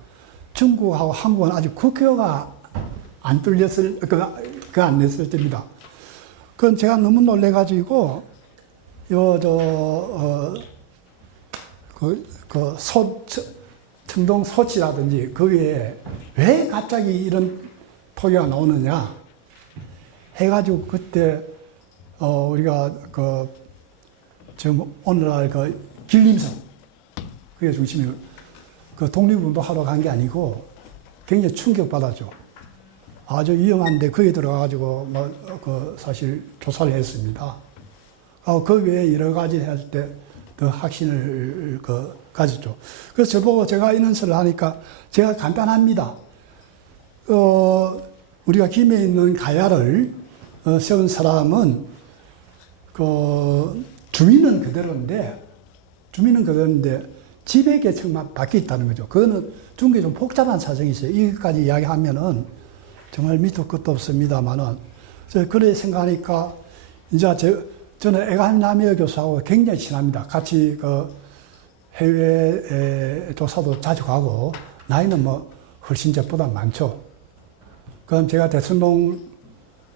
중국하고 한국은 아직 국교가 안 뚫렸을, 안 냈을 때입니다. 그건 제가 너무 놀래가지고, 청동 소치라든지 거기에 왜 갑자기 이런 토기가 나오느냐 해가지고 그때 우리가 지금 오늘날 길림성 그게 중심이고 독립운동 하러 간 게 아니고 굉장히 충격받았죠. 아주 위험한데 거기에 들어가가지고 사실 조사를 했습니다. 그 외에 여러 가지 할 때 더 확신을 가졌죠. 그래서 저보고 제가 이런 설을 하니까 제가 간단합니다. 우리가 김해 있는 가야를 세운 사람은 주민은 그대로인데 지배 계층만 바뀌어 있다는 거죠. 그거는 중국에 좀 복잡한 사정이 있어요. 이것까지 이야기하면은 정말 밑도 끝도 없습니다만은 그래 생각하니까 이제 저는 에간나미어 교수하고 굉장히 친합니다. 같이 해외 조사도 자주 가고 나이는 훨씬 저보다 많죠. 그럼 제가 대선동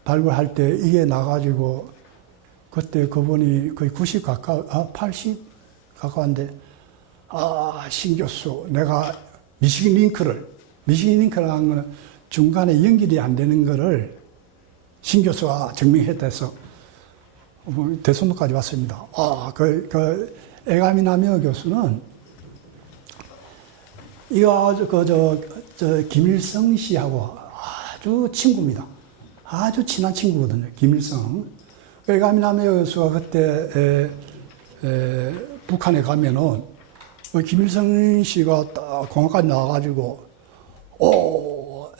발굴할 때 이게 나가지고 그때 그분이 거의 90 80 가까운데 신 교수 내가 미시긴 링크를 한 거는 중간에 연결이 안 되는 거를 신 교수가 증명했다 해서 대선도까지 왔습니다. 에가미나미어 교수는 김일성 씨하고 아주 친구입니다. 아주 친한 친구거든요. 김일성. 에가미나미어 교수가 그때 북한에 가면은 김일성 씨가 딱 공항까지 나와가지고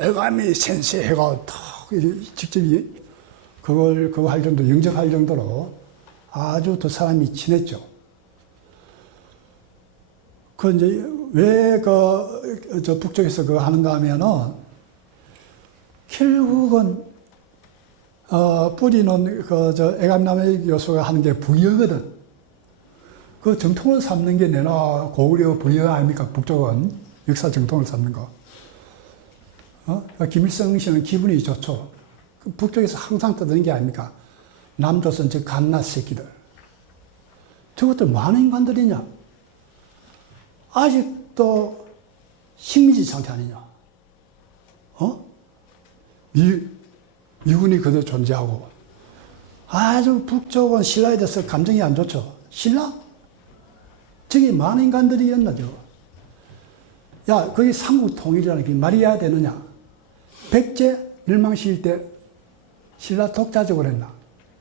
에가미 센세 해가 탁 직접 그거 할 정도, 영접할 정도로 아주 두 사람이 친했죠. 이제 왜 북쪽에서 그거 하는가 하면은 결국은 뿌리는 에감남의 교수가 하는 게 부여거든. 그 정통을 삼는 게 내나 고구려 부여 아닙니까? 북쪽은 역사 정통을 삼는 거. 김일성 씨는 기분이 좋죠. 북쪽에서 항상 떠드는 게 아닙니까? 남조선 즉 갓나 새끼들. 저것들 뭐 하는 인간들이냐? 아직도 식민지 상태 아니냐? 미군이 그대로 존재하고 아주 북쪽은 신라에 대해서 감정이 안 좋죠. 신라? 저게 많은 인간들이었나 죠. 야, 거기 삼국 통일이라는 게 말이야 되느냐? 백제 멸망시킬 때 신라 독자적으로 했나?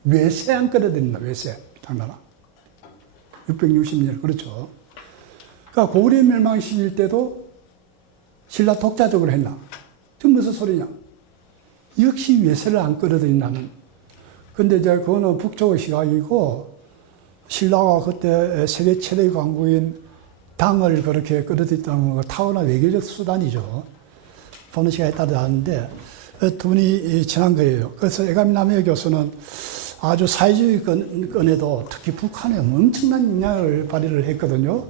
외세 안 끌어들였나? 외세. 장나라. 660년, 그렇죠. 그러니까 고구려 멸망 시킬 때도 신라 독자적으로 했나? 지금 무슨 소리냐? 역시 외세를 안 끌어들인다는. 근데 이제 그거는 북쪽의 시각이고, 신라가 그때 세계 최대 강국인 당을 그렇게 끌어들였다는 건 타고난 외교적 수단이죠. 보는 시각에 따라 다른데, 두 분이 지난 거예요. 그래서 애가미나미의 교수는 아주 사회주의 건에도 특히 북한에 엄청난 영향을 발휘를 했거든요.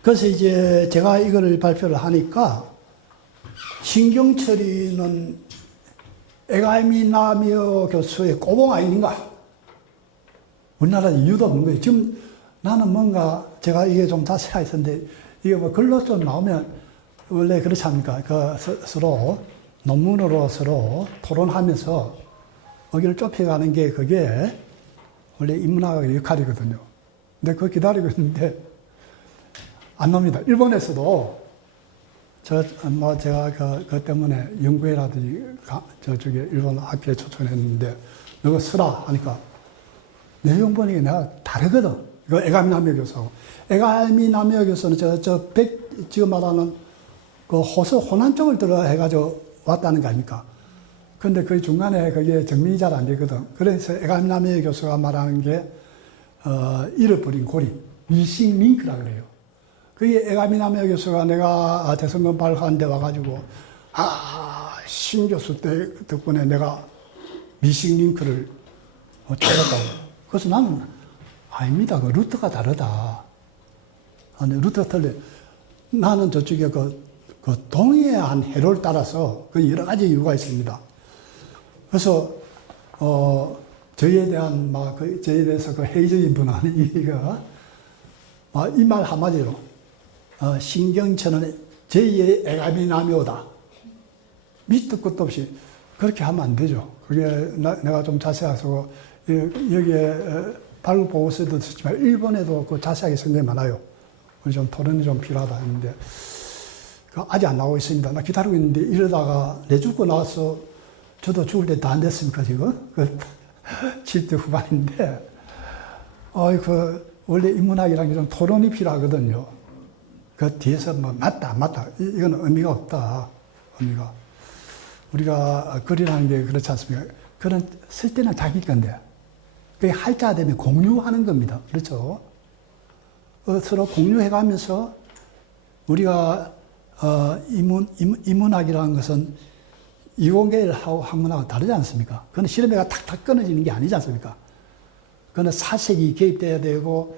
그래서 이제 제가 이거를 발표를 하니까 신경철이는 애가미나미의 교수의 꼬봉 아닌가? 우리나라 이유도 없는 거예요. 지금 나는 뭔가 제가 이게 좀 자세하게 썼는데 이게 뭐 글로 좀 나오면 원래 그렇지 않습니까? 서로 논문으로 서로 토론하면서 의견을 좁혀가는 게 그게 원래 인문학의 역할이거든요. 근데 그거 기다리고 있는데 안 납니다. 일본에서도 제가 그 때문에 연구회라든지 저쪽에 일본 학교에 초청했는데 너가 쓰라 하니까 내용 보니까 내가 다르거든. 이거 애가미나미오 교수하고. 애가미나미오 교수는 지금 말하는 그 호서 호난 쪽을 들어 해가지고 왔다는 거 아닙니까? 근데 그 중간에 그게 정리이 잘 안 되거든. 그래서 애가미나미오 교수가 말하는 게, 잃어버린 고리, 미싱 링크라 그래요. 그게 애가미나미오 교수가 내가 대성공 발표하는데 와가지고, 신 교수 때 덕분에 내가 미싱 링크를 찾았다고. 그래서 나는, 아닙니다. 그 루트가 다르다. 아니, 루트가 틀려. 나는 저쪽에 그 동해안 해로를 따라서 그 여러 가지 이유가 있습니다. 그래서, 저희에 대한, 저희에 대해서 그 회의적인 분은 이가, 이 말 한마디로, 신경천은 제2의 애가미나미오다. 밑도 끝도 없이 그렇게 하면 안 되죠. 그게 내가 좀 자세해서 여기에 발급 보고서도 썼지만 일본에도 그 자세하게 성경이 많아요. 우리 좀 토론이 좀 필요하다 했는데 아직 안 나오고 있습니다. 나 기다리고 있는데 이러다가 내 죽고 나서 저도 죽을 때 다 안 됐습니까 지금? 70대 후반인데 원래 인문학이라는 게 좀 토론이 필요하거든요. 그 뒤에서 뭐 맞다 안 맞다 이건 의미가 없다. 의미가 우리가 글이라는 게 그렇지 않습니까? 글은 쓸 때는 자기 건데 그게 할자 되면 공유하는 겁니다. 그렇죠? 서로 공유해가면서 우리가 인문학이라는 것은 이공계를 하고 학문하고 다르지 않습니까? 그건 실험회가 탁탁 끊어지는 게 아니지 않습니까? 그건 사색이 개입돼야 되고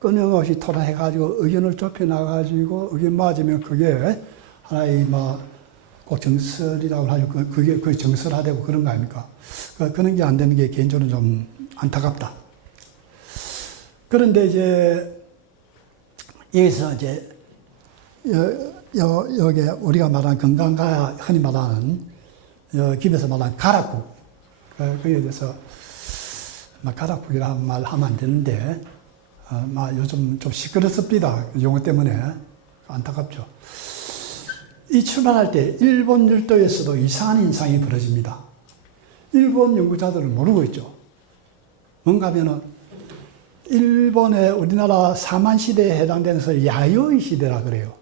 끊임없이 토론해가지고 의견을 좁혀나가지고 의견 맞으면 그게 하나의 꼭 정설이라고 하죠. 그게 거의 정설화되고 그런 거 아닙니까? 그런 게 안 되는 게 개인적으로 좀 안타깝다. 그런데 이제 여기서 이제 여기 우리가 말하는 건강가야 흔히 말하는 김에서 말하는 가락국 거기에 대해서 가락국이라는 말 하면 안 되는데 요즘 좀 시끄럽습니다. 용어 때문에 안타깝죠. 이 출발할 때 일본 열도에서도 이상한 현상이 벌어집니다. 일본 연구자들은 모르고 있죠. 뭔가 하면은 일본의 우리나라 사만시대에 해당되는 것을 야요이 시대라 그래요.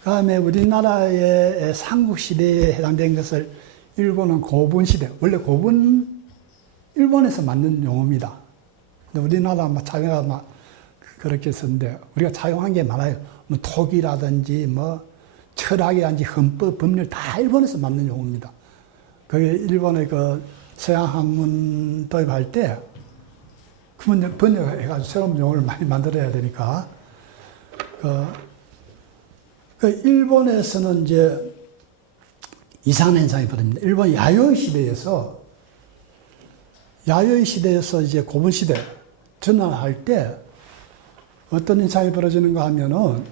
그 다음에 우리나라의 삼국시대에 해당된 것을 일본은 고분시대. 원래 고분 일본에서 만든 용어입니다. 근데 우리나라 차용가 그렇게 썼는데 우리가 차용한 게 많아요. 뭐 토기라든지 철학이라든지 헌법, 법률 다 일본에서 만든 용어입니다. 그게 일본의 그 서양 학문 도입할 때 번역해가지고 새로운 용어를 많이 만들어야 되니까 그 일본에서는 이제 이상한 현상이 벌어집니다. 일본 야요이 시대에서 이제 고분 시대 전환할 때 어떤 현상이 벌어지는가 하면은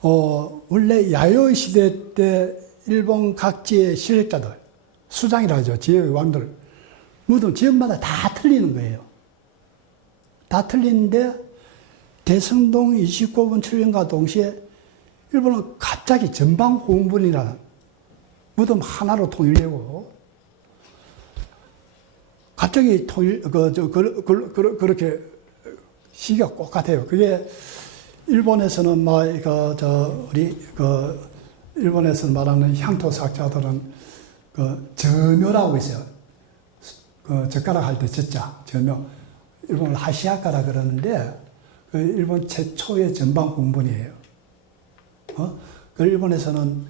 원래 야요이 시대 때 일본 각지의 실력자들 수장이라 하죠. 지역의 왕들 모두 지역마다 다 틀리는 거예요. 다 틀리는데 대성동 29번 출현과 동시에 일본은 갑자기 전방호응분이라는 무덤 하나로 통일되고 갑자기 그렇게 시기가 똑같아요. 그게 일본에서는 일본에서 말하는 향토 학자들은 저묘라고 있어요. 젓가락 할 때 젓자, 저묘. 일본을 하시아카라 그러는데, 일본 최초의 전방 공분이에요. 일본에서는,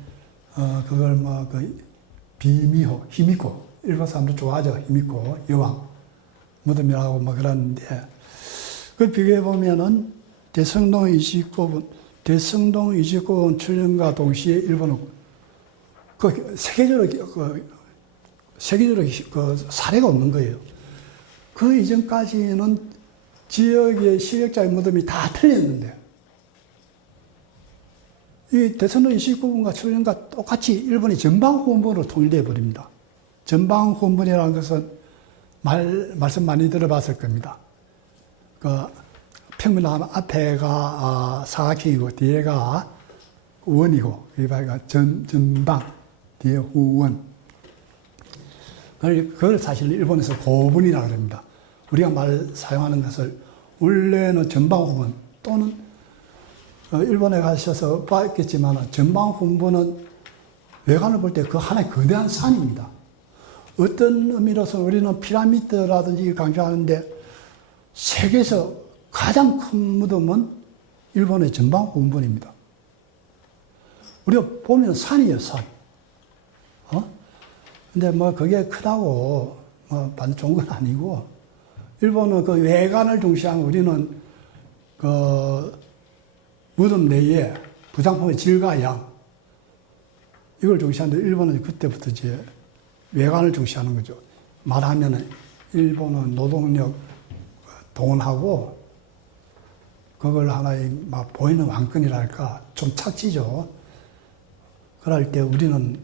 그걸 비미호, 히미코. 일본 사람들 좋아하죠. 히미코, 여왕. 무덤이라고 그러는데, 비교해보면은, 대성동 29분 출현과 동시에 일본은 세계적으로 사례가 없는 거예요. 그 이전까지는 지역의 실력자의 무덤이 다 틀렸는데, 이 대성동 29분과 출현과 똑같이 일본이 전방후원본으로 통일되어 버립니다. 전방후원본이라는 것은 말씀 많이 들어봤을 겁니다. 평면하면 앞에가 사각형이고 뒤에가 원이고 그러니까 전방 뒤에 후원. 그걸 사실 일본에서 고분이라고 합니다. 우리가 사용하는 것을 원래는 전방 후원 또는 일본에 가셔서 봤겠지만 전방 후원은 외관을 볼 때 그 하나의 거대한 산입니다. 어떤 의미로서 우리는 피라미드라든지 강조하는데 세계에서 가장 큰 무덤은 일본의 전방 후원본입니다. 우리가 보면 산이에요, 산. 근데 그게 크다고 반드시 좋은 건 아니고, 일본은 그 외관을 중시하는 우리는 무덤 내에 부상품의 질과 양, 이걸 중시하는데 일본은 그때부터 이제 외관을 중시하는 거죠. 말하면은 일본은 노동력 동원하고 그걸 하나의 보이는 왕권이랄까 좀 착지죠. 그럴 때 우리는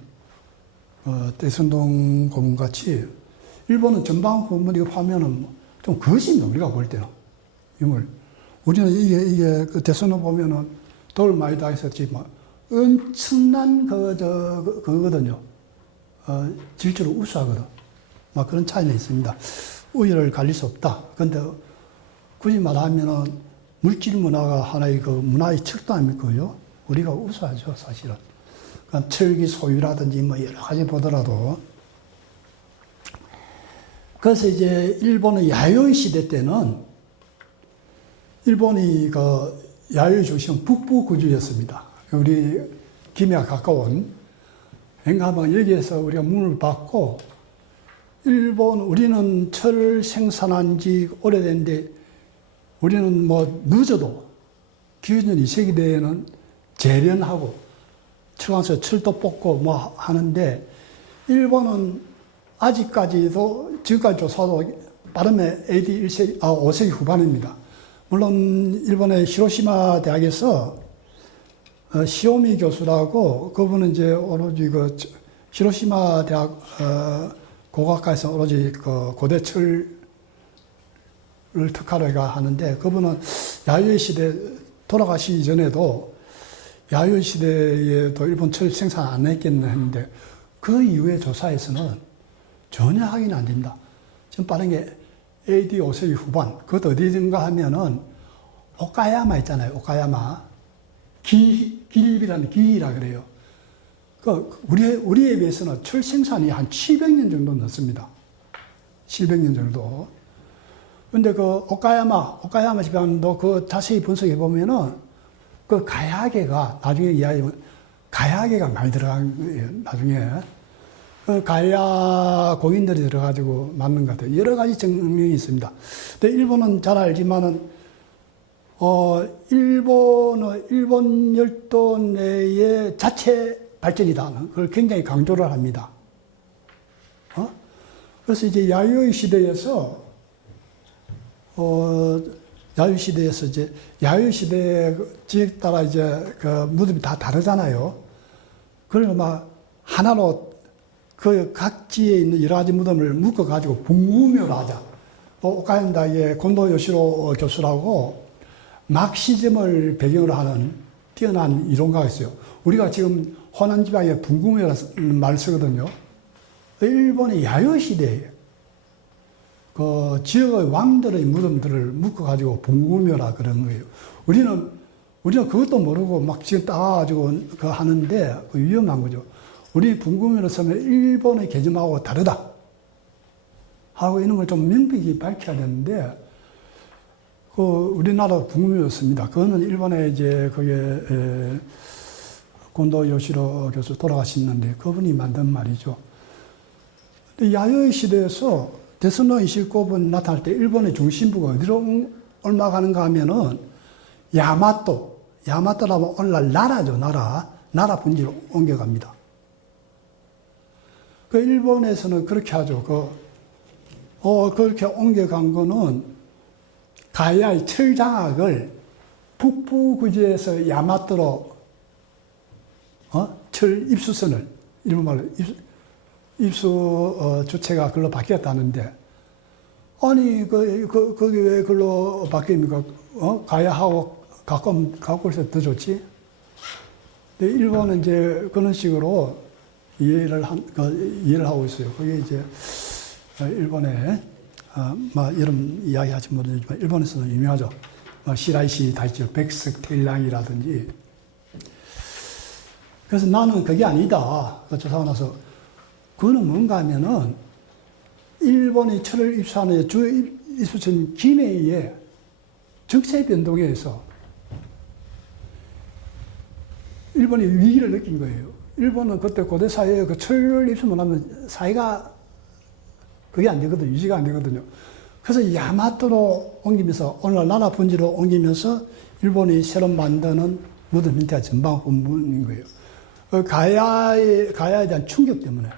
대성동 고문같이 일본은 전방 고문 이거 보면은 좀 거짓입니다. 우리가 볼 때는 유물. 우리는 이게 대성동 보면은 돌 많이 다 있었지만 엄청난 그거거든요. 질적으로 우수하거든. 그런 차이는 있습니다. 우열을 가릴 수 없다. 그런데 굳이 말하면은 물질 문화가 하나의 문화의 척도 아닙니까요? 우리가 우수하죠, 사실은. 그러니까 철기 소유라든지 여러 가지 보더라도. 그래서 이제 일본의 야요이 시대 때는 일본이 야요이 중심은 북부 구주였습니다. 우리 김해가 가까운. 그러니까 여기에서 우리가 문을 받고 우리는 철 생산한 지 오래됐는데 우리는 늦어도 기원전 2세기 때에는 재련하고 철강에서 철도 뽑고 하는데 일본은 아직까지도 지금까지 조사도 빠르면 AD 5세기 후반입니다. 물론 일본의 히로시마 대학에서 시오미 교수라고 그분은 이제 오로지 히로시마 대학 고고학과에서 오로지 고대 철을 특화로 하는데 그분은 야요이 시대 돌아가시기 전에도 야요이 시대에도 일본 철 생산 안 했겠나 했는데 그 이후의 조사에서는 전혀 확인이 안 된다. 지금 빠른 게 AD 5세기 후반. 그것도 어디든가 하면은 오카야마 있잖아요. 오카야마. 기립이라는 기이라 그래요. 우리에 비해서는 철 생산이 한 700년 정도 넣습니다. 700년 정도. 근데 오카야마 지방도 자세히 분석해 보면은 가야계가 나중에 이야기하면 가야계가 많이 들어간 거예요. 나중에. 가야 고인들이 들어가지고 만든 것 같아요. 여러 가지 증명이 있습니다. 근데 일본은 잘 알지만은, 일본 열도 내의 자체 발전이다. 그걸 굉장히 강조를 합니다. 그래서 이제 야요이 시대에서 야요이 시대 지역 따라 이제 무덤이 다 다르잖아요. 그걸 하나로 그 각지에 있는 여러 가지 무덤을 묶어가지고 분구묘를 하자. 오카얀다의 곤도 요시로 교수라고 막시즘을 배경으로 하는 뛰어난 이론가가 있어요. 우리가 지금 호난 지방에 분구묘라는 말을 쓰거든요. 일본의 야요이 시대예요. 그 지역의 왕들의 무덤들을 묶어가지고 bun구묘라 그런 거예요. 우리는 그것도 모르고 막 지금 따가지고 그 하는데 그 위험한 거죠. 우리 bun구묘를 쓰면 일본의 개념하고 다르다 하고 이런 걸 좀 명백히 밝혀야 되는데 그 우리나라 bun구묘였습니다. 그거는 일본에 이제 그게 곤도 요시로 교수 돌아가셨는데 그분이 만든 말이죠. 야요의 시대에서 대선로 29번 나타날 때 일본의 중심부가 어디로 얼마 가는가 하면은 야마토라면 오늘날 나라죠, 나라 분지로 옮겨갑니다. 그 일본에서는 그렇게 하죠. 그렇게 옮겨간 거는 가야의 철장악을 북부 구지에서 야마토로 철 입수선을 일본말로 입수 주체가 그걸로 바뀌었다는데 아니 거기 왜 그걸로 바뀝니까? 가야하고 가까워서 더 좋지. 근데 일본은 이제 그런 식으로 이해를 하고 있어요. 그게 이제 일본에 이런 이야기하지 못하지만 일본에서는 유명하죠. 시라이시 다이치 백석 테일랑이라든지. 그래서 나는 그게 아니다. 조사하고 나서 그거는 뭔가 하면은 일본이 철을 입수하는 주 입수처인 기내에 정세 변동에 의해서 일본이 위기를 느낀 거예요. 일본은 그때 고대 사회에 그 철을 입수만 하면 사회가 그게 안 되거든요. 유지가 안 되거든요. 그래서 야마토로 옮기면서 오늘날 나라 분지로 옮기면서 일본이 새로 만드는 무덤 형태가 전방 본문인 거예요. 가야에 대한 충격 때문에.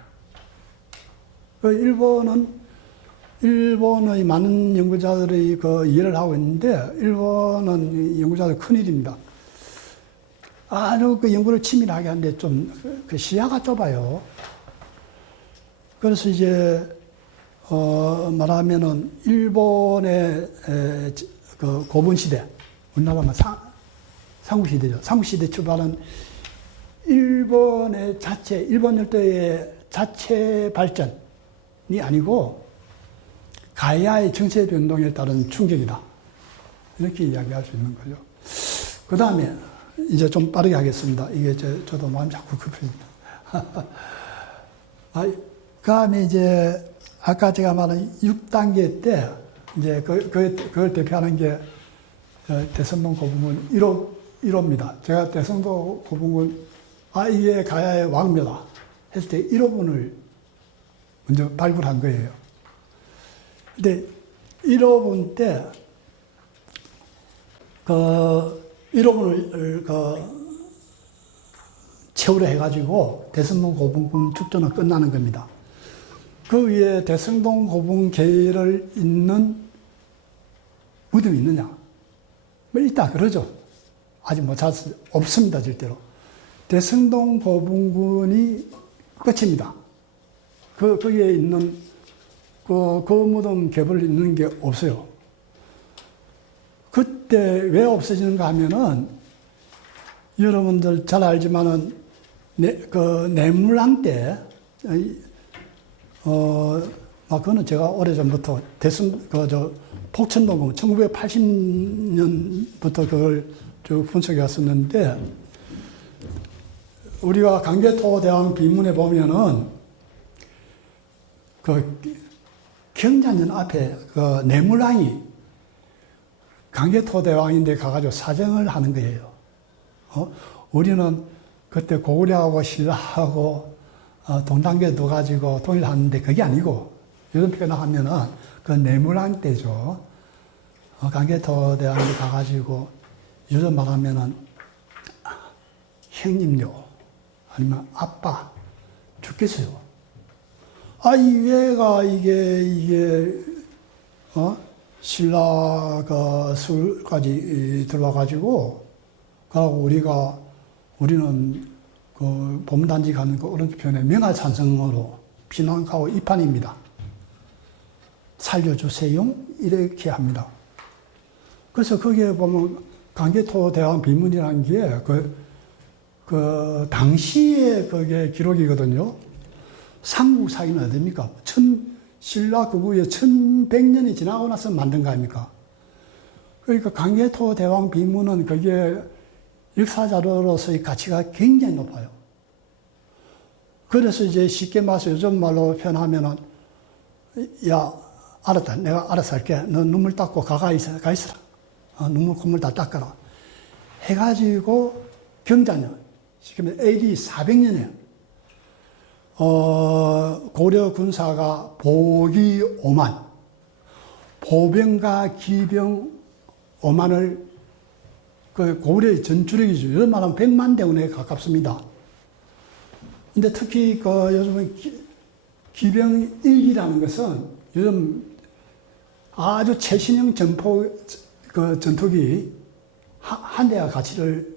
일본의 많은 연구자들이 그 이해를 하고 있는데, 일본은 연구자들 큰일입니다. 아주 그 연구를 치밀하게 하는데 좀 그 시야가 좁아요. 그래서 이제, 말하면은, 일본의 그 고분시대, 우리나라는 삼국시대죠. 삼국시대 출발한 일본 열도의 자체 발전이 아니고 가야의 정세 변동에 따른 충격이다. 이렇게 이야기할 수 있는 거죠. 그 다음에 이제 좀 빠르게 하겠습니다. 이게 저도 마음이 자꾸 급해집니다. 그 다음에 이제 아까 제가 말한 6단계 때 이제 그걸 대표하는 게 대성동 고분군 1호입니다. 제가 대성동 고분군 이게 가야의 왕묘다 했을 때 1호분을 먼저 발굴한 거예요. 근데 1호분 때, 1호분을 채우려 해가지고 대성동 고분군 축조는 끝나는 겁니다. 그 위에 대성동 고분 계를 잇는 무덤이 있느냐? 있다 그러죠. 아직 못 찾았어요. 없습니다, 절대로. 대성동 고분군이 끝입니다. 거기에 있는 그 무덤 갭을 있는 게 없어요. 그때 왜 없어지는가 하면은 여러분들 잘 알지만은 내물항 때 그거는 제가 오래전부터 폭천동 1980년부터 그걸 쭉 분석해 왔었는데 우리가 강계토대왕 비문에 보면은 경자년 앞에 내물왕이 강계토대왕인데 가가지고 사정을 하는 거예요. 우리는 그때 고구려하고 신라하고 동단계 둬가지고 통일하는데 그게 아니고 요즘 표현하면은 그 내물왕 때죠. 강계토대왕이 가가지고 요즘 말하면은 형님요 아니면 아빠 죽겠어요. 이외가 이게 신라가 술까지 들어와가지고, 우리는 그 봄단지 가는 그 오른편에 명하산성으로 피난하고 입판입니다. 살려주세요. 이렇게 합니다. 그래서 거기에 보면 강계토대왕 비문이라는 게 당시에 그게 기록이거든요. 삼국 사기는 어딥니까? 신라 그 후에 1100년이 지나고 나서 만든 거 아닙니까? 그러니까 강개토 대왕 비문은 그게 역사자료로서의 가치가 굉장히 높아요. 그래서 이제 쉽게 말해서 요즘 말로 표현하면은, 야, 알았다. 내가 알아서 할게. 너 눈물 닦고 가 있어라. 눈물 콧물 다 닦아라. 해가지고 경자년, 쉽게 말해 AD 400년에, 고려 군사가 보기 5만, 보병과 기병 5만을 그 고려의 전투력이죠. 요즘 말하면 100만 대군에 가깝습니다. 근데 특히 그 요즘은 기병 1기라는 것은 요즘 아주 최신형 그 전투기 한 대가 가치를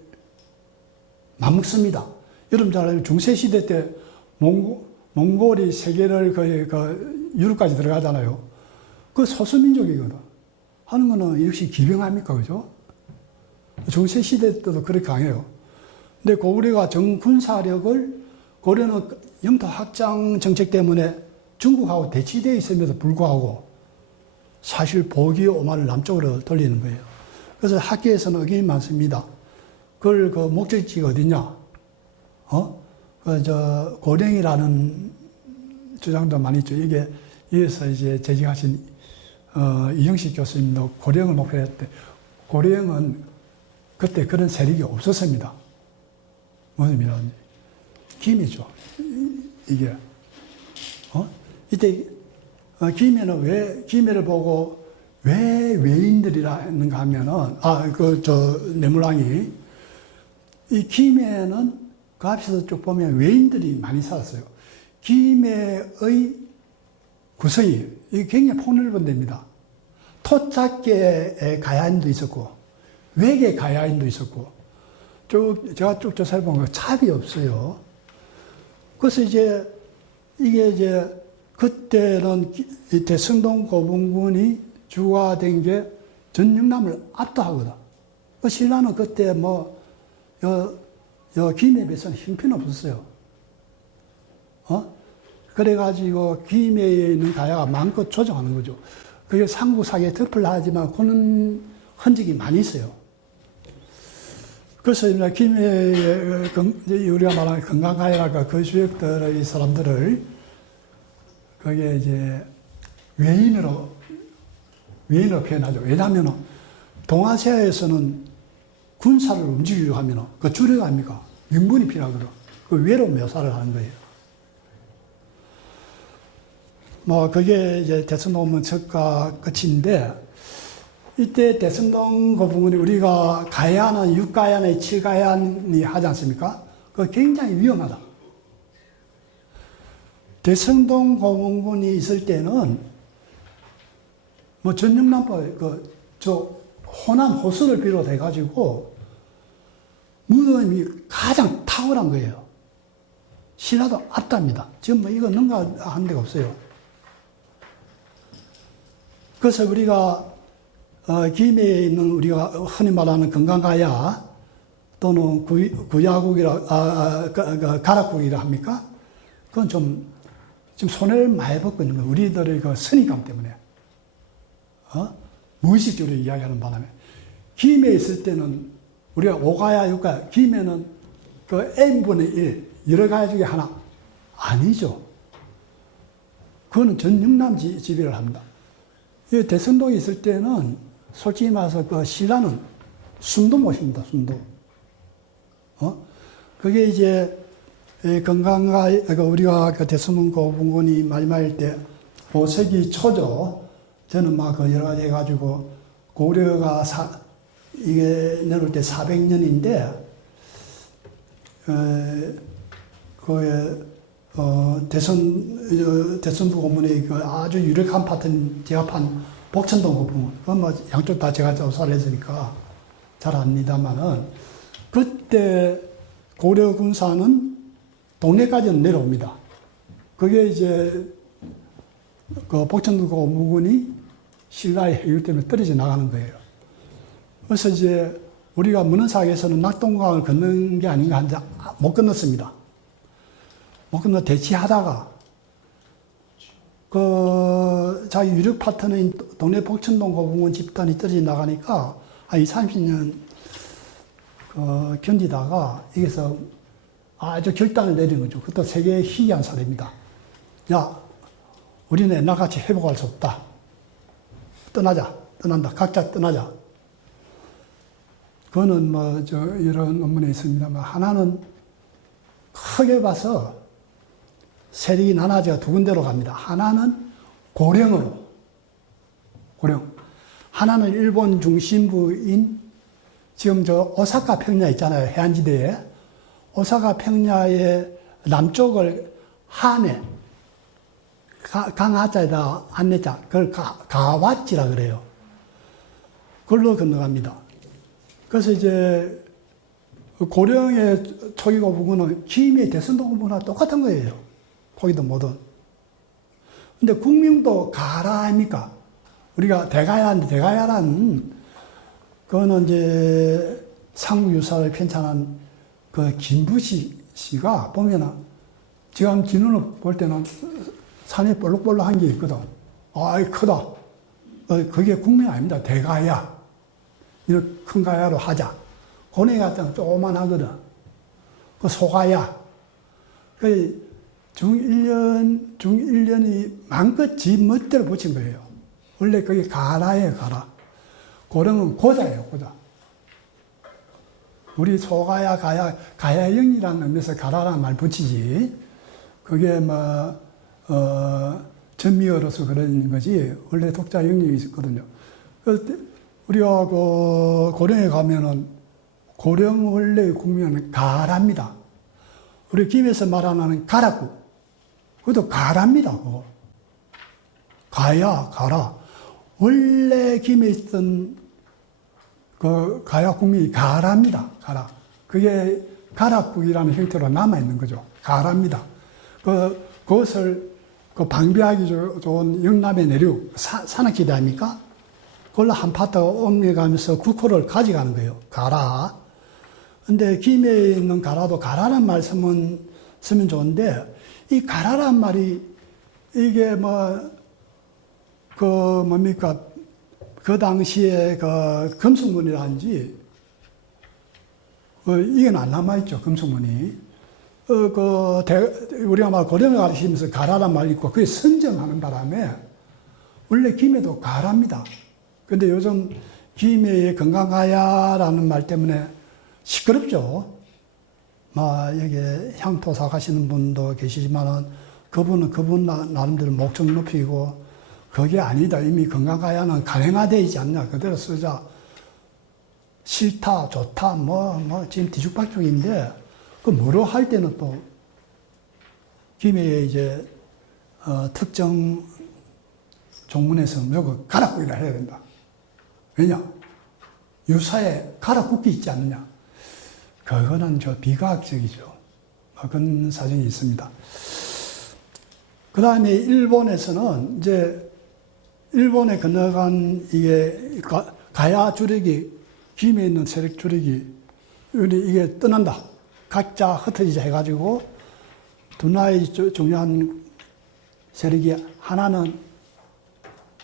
맞먹습니다. 여러분 잘 알아요. 중세시대 때 몽골이 세계를 거의 유럽까지 들어가잖아요. 그 소수민족이거든. 하는 거는 역시 기병 아닙니까? 그죠? 중세시대 때도 그렇게 강해요. 근데 고구려가 정군사력을 고려는 영토 확장 정책 때문에 중국하고 대치되어 있음에도 불구하고 사실 보기 5만을 남쪽으로 돌리는 거예요. 그래서 학계에서는 의견이 많습니다. 그걸 그 목적지가 어디냐? 고령이라는 주장도 많이 있죠. 여기서 이제 재직하신, 이영식 교수님도 고령을 목표로 했대. 고령은 그때 그런 세력이 없었습니다. 뭐냐면, 김이죠. 이게. 이때, 김해는 김해를 보고 왜 외인들이라 했는가 하면은, 내물랑이, 이 김해는 그 앞에서 쭉 보면 외인들이 많이 살았어요. 김해의 구성이, 이게 굉장히 폭넓은 데입니다. 토착계의 가야인도 있었고, 외계 가야인도 있었고, 제가 쭉 조사해 보면 차이 없어요. 그래서 이게 그때는 이 대성동 고분군이 주가 된 게 전영남을 압도하거든. 신라는 그때 김해에 비해서는 형편없었어요. 그래가지고 김해에 있는 가야가 마음껏 조정하는 거죠. 그게 삼국사기에 덮을 하지만 그런 흔적이 많이 있어요. 그래서 김해에 우리가 말하는 건강가야랄까 그 지역들의 사람들을 거기에 이제 외인으로 표현하죠. 왜냐하면 동아시아에서는 군사를 움직이려고 하면 그 주력 아닙니까? 명분이 필요하거든. 그 외로 묘사를 하는 거예요. 그게 이제 대성동문 척가 끝인데, 이때 대성동 그 부분이 우리가 가야는 6가야나 7가야니 하지 않습니까? 그 굉장히 위험하다. 대성동 고문군이 있을 때는 전영남도 호남 호수를 비롯해가지고 무덤이 가장 탁월한 거예요. 신라도 압도합니다. 지금 이거 능가하는 데가 없어요. 그래서 우리가 김해에 있는 우리가 흔히 말하는 건강가야 또는 가락국이라 합니까? 그건 좀 손해를 많이 봤거든요. 우리들의 그 선입감 때문에. 무의식적으로 이야기하는 바람에. 김해에 있을 때는 우리가 5가야, 6가야, 김해는 그 n분의 1, 여러 가야 중에 하나. 아니죠. 그거는 전 영남 지배를 합니다. 이 대성동에 있을 때는 솔직히 말해서 그 신라는 숨도 못 쉽니다, 숨도. 그게 이제 건강가, 우리가 그 대성동 고분군이 마지막일 때 5세기 초죠. 저는 여러 가지 해가지고 고려가 이게 내놓을 때 400년인데, 대선부 고문의 그 아주 유력한 파트는 제압한 복천동 고문. 그건 양쪽 다 제가 조사를 했으니까 잘 압니다만은, 그때 고려 군사는 동네까지는 내려옵니다. 그게 이제 그 복천동 고문군이 신라의 해율 때문에 떨어져 나가는 거예요. 그래서 이제 우리가 문헌사에서는 낙동강을 건넌 게 아닌가 하는데 못 건넜습니다. 못 건너 대치하다가 자기 유력 파트너인 동네 복천동 고분군 집단이 떨어져 나가니까, 30년, 견디다가, 여기서 아주 결단을 내린 거죠. 그것도 세계에 희귀한 사례입니다. 야, 우리는 옛날같이 회복할 수 없다. 떠난다. 각자 떠나자. 그거는 이런 논문에 있습니다만, 하나는 크게 봐서 세력이 나눠져 두 군데로 갑니다. 하나는 고령으로. 하나는 일본 중심부인 지금 오사카 평야 있잖아요. 해안지대에. 오사카 평야의 남쪽을 하네. 강하자에다 안내자. 그걸 가와지라 그래요. 그걸로 건너갑니다. 그래서 이제 고령의 초기고 부근은 기미의 대선도 부분과 똑같은 거예요. 거기도 뭐든. 근데 국민도 가라 아닙니까? 우리가 대가야라는 그거는 이제 상구유사를 편찬한 그 김부시 씨가 보면은 지금 진원을 볼 때는 산이 볼록볼록한 게 있거든. 아이 크다. 그게 국민 아닙니다. 대가야. 이런 큰 가야로 하자. 고뇌 같은 조그만하거든. 그 소가야. 그 중1년이 마음껏 지 멋대로 붙인 거예요. 원래 그게 가라예요, 가라. 고령은 고자예요, 고자. 우리 소가야, 가야영이라는 의미에서 가라라는 말 붙이지. 그게 전미어로서 그런 거지. 원래 독자 영역이 있었거든요. 우리가 고령에 가면은 고령 원래 국민은 가라입니다. 우리 김에서 말하는 가라국. 그것도 가라입니다. 그거. 가라. 원래 김에 있던 그 가야 국민이 가라입니다. 가라. 그게 가락국이라는 형태로 남아있는 거죠. 가라입니다. 그것을 방비하기 좋은 영남의 내륙, 산악지대 아닙니까? 그걸로 한 파트 옮겨가면서 국호를 가져가는 거예요. 가라. 근데 김해에 있는 가라도 가라는 말 쓰면 좋은데, 이 가라란 말이 이게 그 당시에 금속문이라는지, 이건 안 남아있죠, 금속문이. 우리가 막 고령을 가르치면서 가라란 말이 있고, 그게 선정하는 바람에, 원래 김해도 가라입니다. 근데 요즘 김해의 건강가야라는 말 때문에 시끄럽죠. 여기 향토사 가시는 분도 계시지만은, 그분 나름대로 목적 높이고, 그게 아니다. 이미 건강가야는 간행화되어 있지 않냐. 그대로 쓰자. 싫다, 좋다, 지금 뒤죽박죽인데, 뭐로 할 때는 또, 김해에 이제, 특정 종문에서 무조건 가락국이라 해야 된다. 왜냐? 유사에 가락국이 있지 않느냐. 그거는 비과학적이죠. 그런 사정이 있습니다. 그 다음에 일본에서는 이제 일본에 건너간 이게 가야 주력이, 김에 있는 세력 주력이 이게 떠난다. 각자 흩어지자 해가지고 두 나라의 중요한 세력이 하나는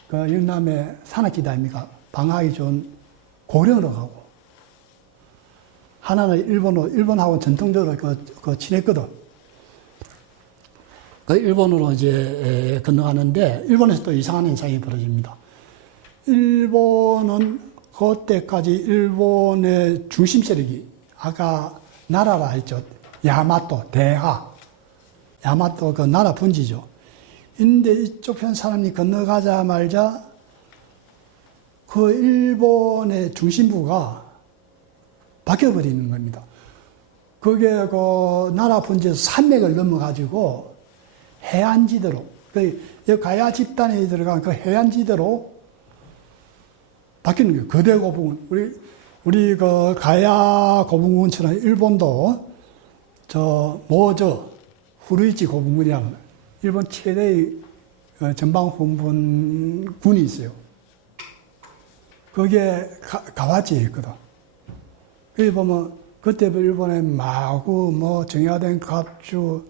그 영남의 산악지대 아닙니까? 방어하기 좋은 고령으로 가고, 하나는 일본하고 전통적으로 친했거든. 일본으로 이제 건너가는데, 일본에서 또 이상한 현상이 벌어집니다. 일본은 그때까지 일본의 중심 세력이, 아까 나라라 했죠. 야마토, 대하. 야마토 그 나라 분지죠. 근데 이쪽 편 사람이 건너가자 말자, 그 일본의 중심부가 바뀌어버리는 겁니다. 그게 나라 분지에서 산맥을 넘어가지고 해안지대로, 가야 집단에 들어간 그 해안지대로 바뀌는 거예요. 거대 고분군. 우리 가야 고분군처럼 일본도 후루이치 고분군이라는 일본 최대의 전방본분군이 있어요. 그게 가와지에 있거든. 여기 보면, 그때 일본의 마구, 정야된 갑주,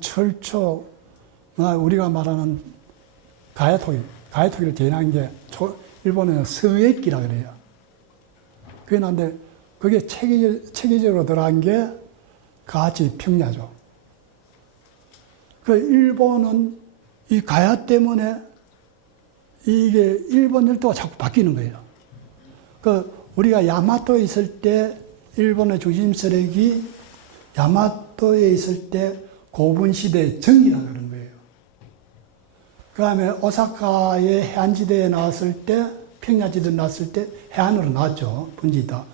철초, 우리가 말하는 가야토기를 대인한 게 일본에는 서액기라 그래요. 그게 난데 그게 체계적으로 들어간 게 가치 평야죠. 그 일본은 이 가야 때문에 이게 일본 열도가 자꾸 바뀌는 거예요. 그 우리가 야마토에 있을 때 일본의 중심 세력이 야마토에 있을 때 고분 시대 정기라 그런 거예요. 그 다음에 오사카의 해안지대에 나왔을 때, 평야지대에 나왔을 때 해안으로 나왔죠. 분지다.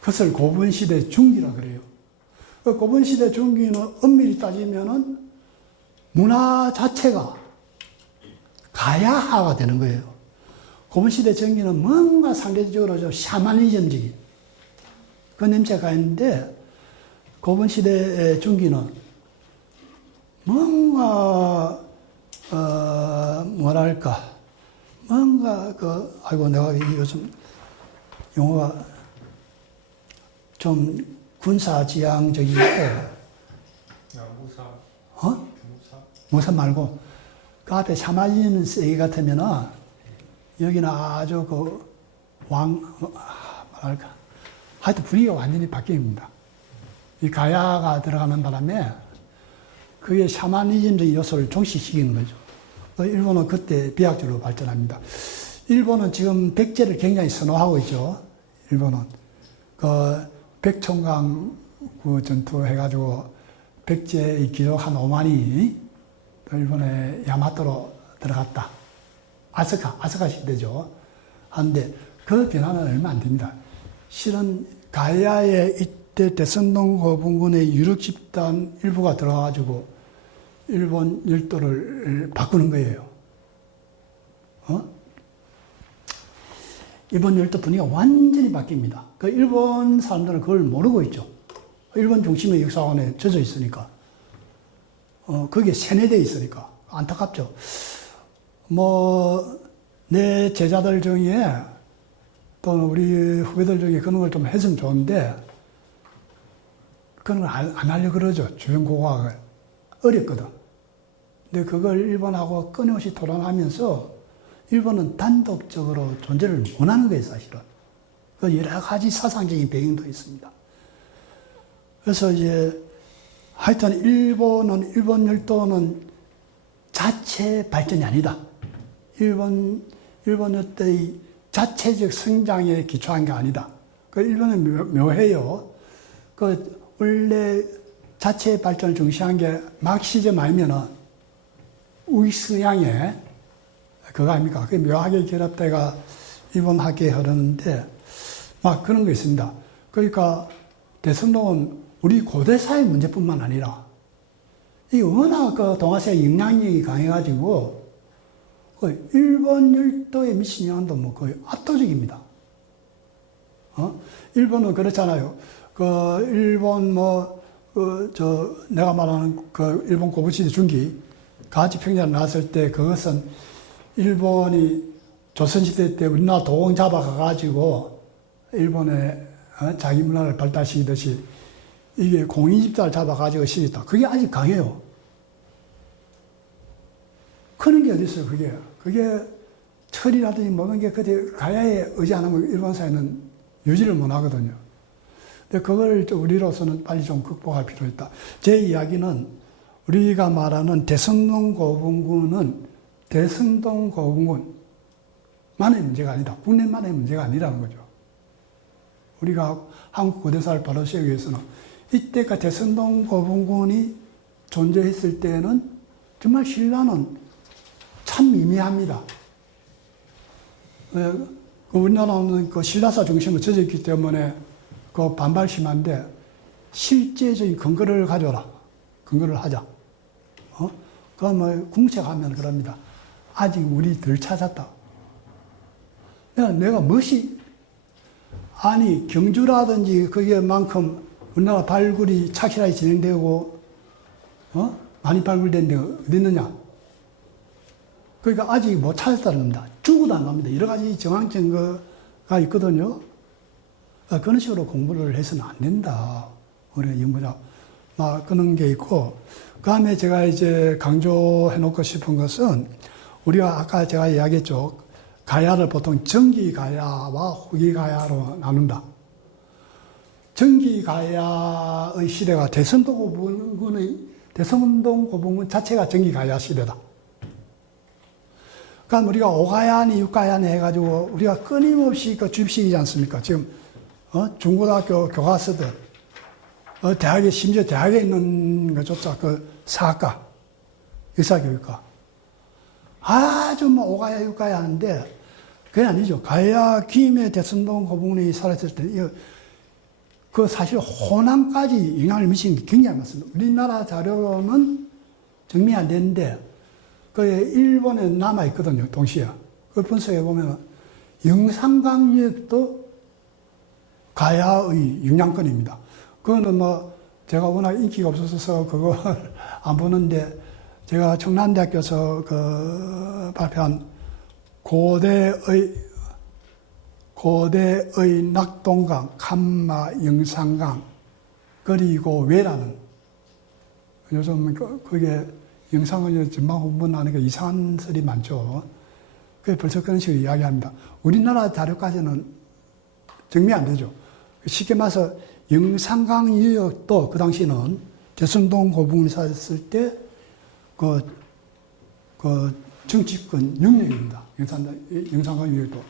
그것을 고분 시대 중기라 그래요. 그 고분 시대 중기는 엄밀히 따지면은 문화 자체가 가야화가 되는 거예요. 고분 시대 정기는 뭔가 상대적으로 좀 샤머니즘적인 그 냄새가 있는데, 고분 시대 중기는 뭔가 뭐랄까, 뭔가 아이고 내가 요즘 용어가 좀 군사지향적이고, 무사. 무사. 무사 말고 그 앞에 샤머니즘 세기 같으면은 여기는 아주 뭐랄까, 하여튼 분위기가 완전히 바뀝니다. 이 가야가 들어가는 바람에 그게 샤머니즘적인 요소를 종식시키는 거죠. 일본은 그때 비약적으로 발전합니다. 일본은 지금 백제를 굉장히 선호하고 있죠. 일본은 백총강 전투 해가지고 백제의 기록 한 5만이 일본의 야마토로 들어갔다. 아스카 시대죠. 한데 그 변화는 얼마 안 됩니다. 실은 가야에 이때 대성동 고분군의 유력 집단 일부가 들어가가지고 일본 열도를 바꾸는 거예요. 일본 열도 분위기가 완전히 바뀝니다. 그 일본 사람들은 그걸 모르고 있죠. 일본 중심의 역사관에 젖어 있으니까. 거기에 세뇌되어 있으니까. 안타깝죠. 내 제자들 중에 또는 우리 후배들 중에 그런 걸 좀 했으면 좋은데, 그런 걸 안 하려고 그러죠. 주변 고고학을. 어렵거든. 근데 그걸 일본하고 끊임없이 토론하면서 일본은 단독적으로 존재를 원하는 거예요, 사실은. 그 여러 가지 사상적인 배경도 있습니다. 그래서 하여튼 일본 열도는 자체 발전이 아니다. 일본 열도의 자체적 성장에 기초한 게 아니다. 일본은 묘해요. 원래 자체 발전을 중시한 게 막시즘 아니면은 우익성향의 그거 아닙니까? 그게 묘하게 결합돼가 일본 학계에 흐르는데 막 그런 거 있습니다. 그러니까 대성동은 우리 고대사의 문제뿐만 아니라 이 워낙 동아시아 영향력이 강해가지고 일본 열도에 미친 영향도 거의 압도적입니다. 일본은 그렇잖아요. 일본 내가 말하는 일본 고분시대 중기 가지평야를 나왔을 때 그것은 일본이 조선시대 때 우리나라 도공 잡아가가지고 일본의 자기 문화를 발달시키듯이 이게 공인집단을 잡아가지고 시켰다. 그게 아직 강해요. 크는 게 어디 있어요, 그게. 그게 철이라든지 모든 게 그때 가야에 의지 안 하면 일본 사회는 유지를 못 하거든요. 근데 그걸 우리로서는 빨리 좀 극복할 필요가 있다. 제 이야기는 우리가 말하는 대성동 고분군은 대성동 고분군만의 문제가 아니다. 국내만의 문제가 아니라는 거죠. 우리가 한국 고대사를 바로 세우기 위해서는 이때가 대성동 고분군이 존재했을 때는 정말 신라는 참 미미합니다. 우리나라는 신라사 중심으로 젖어 있기 때문에 반발 심한데 실제적인 근거를 가져라. 근거를 하자. 그럼 궁책하면 그럽니다. 아직 우리 덜 찾았다. 내가 무엇이 아니 경주라든지 거기에만큼 우리나라 발굴이 착실하게 진행되고 많이 발굴된 데가 어디 있느냐. 그러니까 아직 못 찾았다는 겁니다. 죽어도 안 갑니다. 여러 가지 정황 증거가 있거든요. 그런 식으로 공부를 해서는 안 된다. 우리 연구자. 그런 게 있고, 그 다음에 제가 강조해 놓고 싶은 것은, 우리가 아까 제가 이야기했죠. 가야를 보통 정기 가야와 후기 가야로 나눈다. 정기 가야의 시대가 대성동 고분군 자체가 정기 가야 시대다. 그러니까 우리가 5가야니 6가야니 해가지고 우리가 끊임없이 그 주입식이지 않습니까? 지금 중고등학교 교과서들, 대학에 심지어 대학에 있는 것조차 그 사학과, 역사교육과 아주 뭐 5가야 6가야 하는데 그게 아니죠. 가야 김해 대성동 고분군이 살았을 때 그 사실 호남까지 영향을 미치는 게 굉장히 많습니다. 우리나라 자료로는 증명이 안 되는데 그 일본에 남아 있거든요. 동시에 그 분석해 보면 영산강역도 가야의 영향권입니다. 그거는 뭐 제가 워낙 인기가 없어서 그걸 안 보는데 제가 청남대학교에서 그 발표한 고대의 낙동강, 칸마, 영산강, 그리고 외라는 요즘 그게 영상을 전망 공부하는 게 이상한 설이 많죠. 그게 벌써 그런 식으로 이야기합니다. 우리나라 자료까지는 증명이 안 되죠. 쉽게 말해서 영산강 유역도 그 당시는 대성동 고분군이 살았을 때 그 정치권 영역입니다. 영산강 유역도.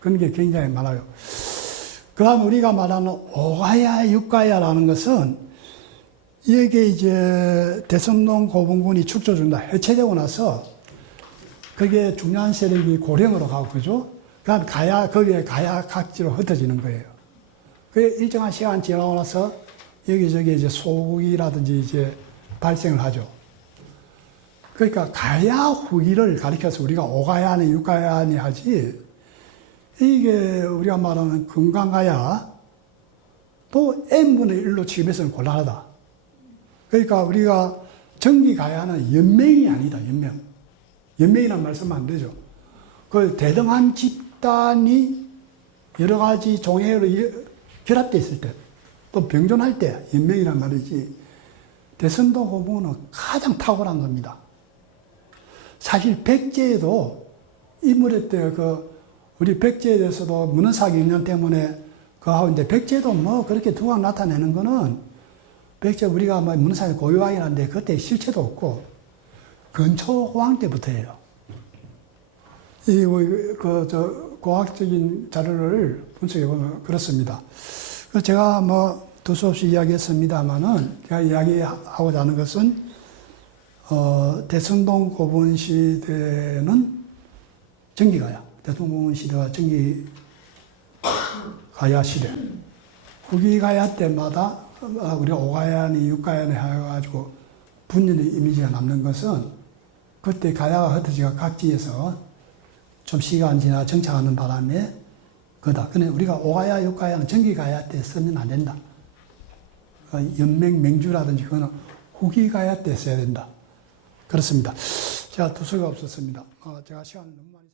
그런 게 굉장히 많아요. 그 다음 우리가 말하는 5가야, 6가야라는 것은 이게 이제 대성동 고분군이 축조 중다 해체되고 나서 그게 중요한 세력이 고령으로 가고 그죠? 그다음 거기에 가야 각지로 흩어지는 거예요. 그게 일정한 시간 지나고 나서 여기저기 이제 소국이라든지 이제 발생을 하죠. 그러니까 가야 후기를 가리켜서 우리가 5가야니 6가야니 하지 이게 우리가 말하는 금강가야 또 n분의 1로 취급해서는 곤란하다. 그러니까 우리가 정기가야는 연맹이 아니다. 연맹이란 말씀은 안 되죠. 그 대등한 집단이 여러 가지 종회로 결합되어 있을 때 또 병존할 때 연맹이란 말이지 대성동 고분군은 가장 탁월한 겁니다. 사실 백제에도 인물의 때 우리 백제에 대해서도 문헌사기 인연 때문에 그하고 이제 백제도 뭐 그렇게 두각 나타내는 거는 백제 우리가 뭐 문헌사기 고유왕이라는데 그때 실체도 없고 근초고왕 때부터예요. 고학적인 자료를 분석해 보면 그렇습니다. 제가 뭐 두서없이 이야기했습니다만은 제가 이야기하고자 하는 것은 대성동 고분 시대는 정기가야. 대성동 시대가 정기가야 시대. 후기가야 때마다 우리가 5가야니 6가야니 해가지고 분열의 이미지가 남는 것은 그때 가야가 흩어지가 각지에서 좀 시간 지나 정착하는 바람에 그다. 근데 우리가 5가야 6가야는 정기가야 때 쓰면 안 된다. 연맹 맹주라든지 그거는 후기가야 때 써야 된다. 그렇습니다. 제가 두서가 없었습니다. 제가 시간을 너무 많이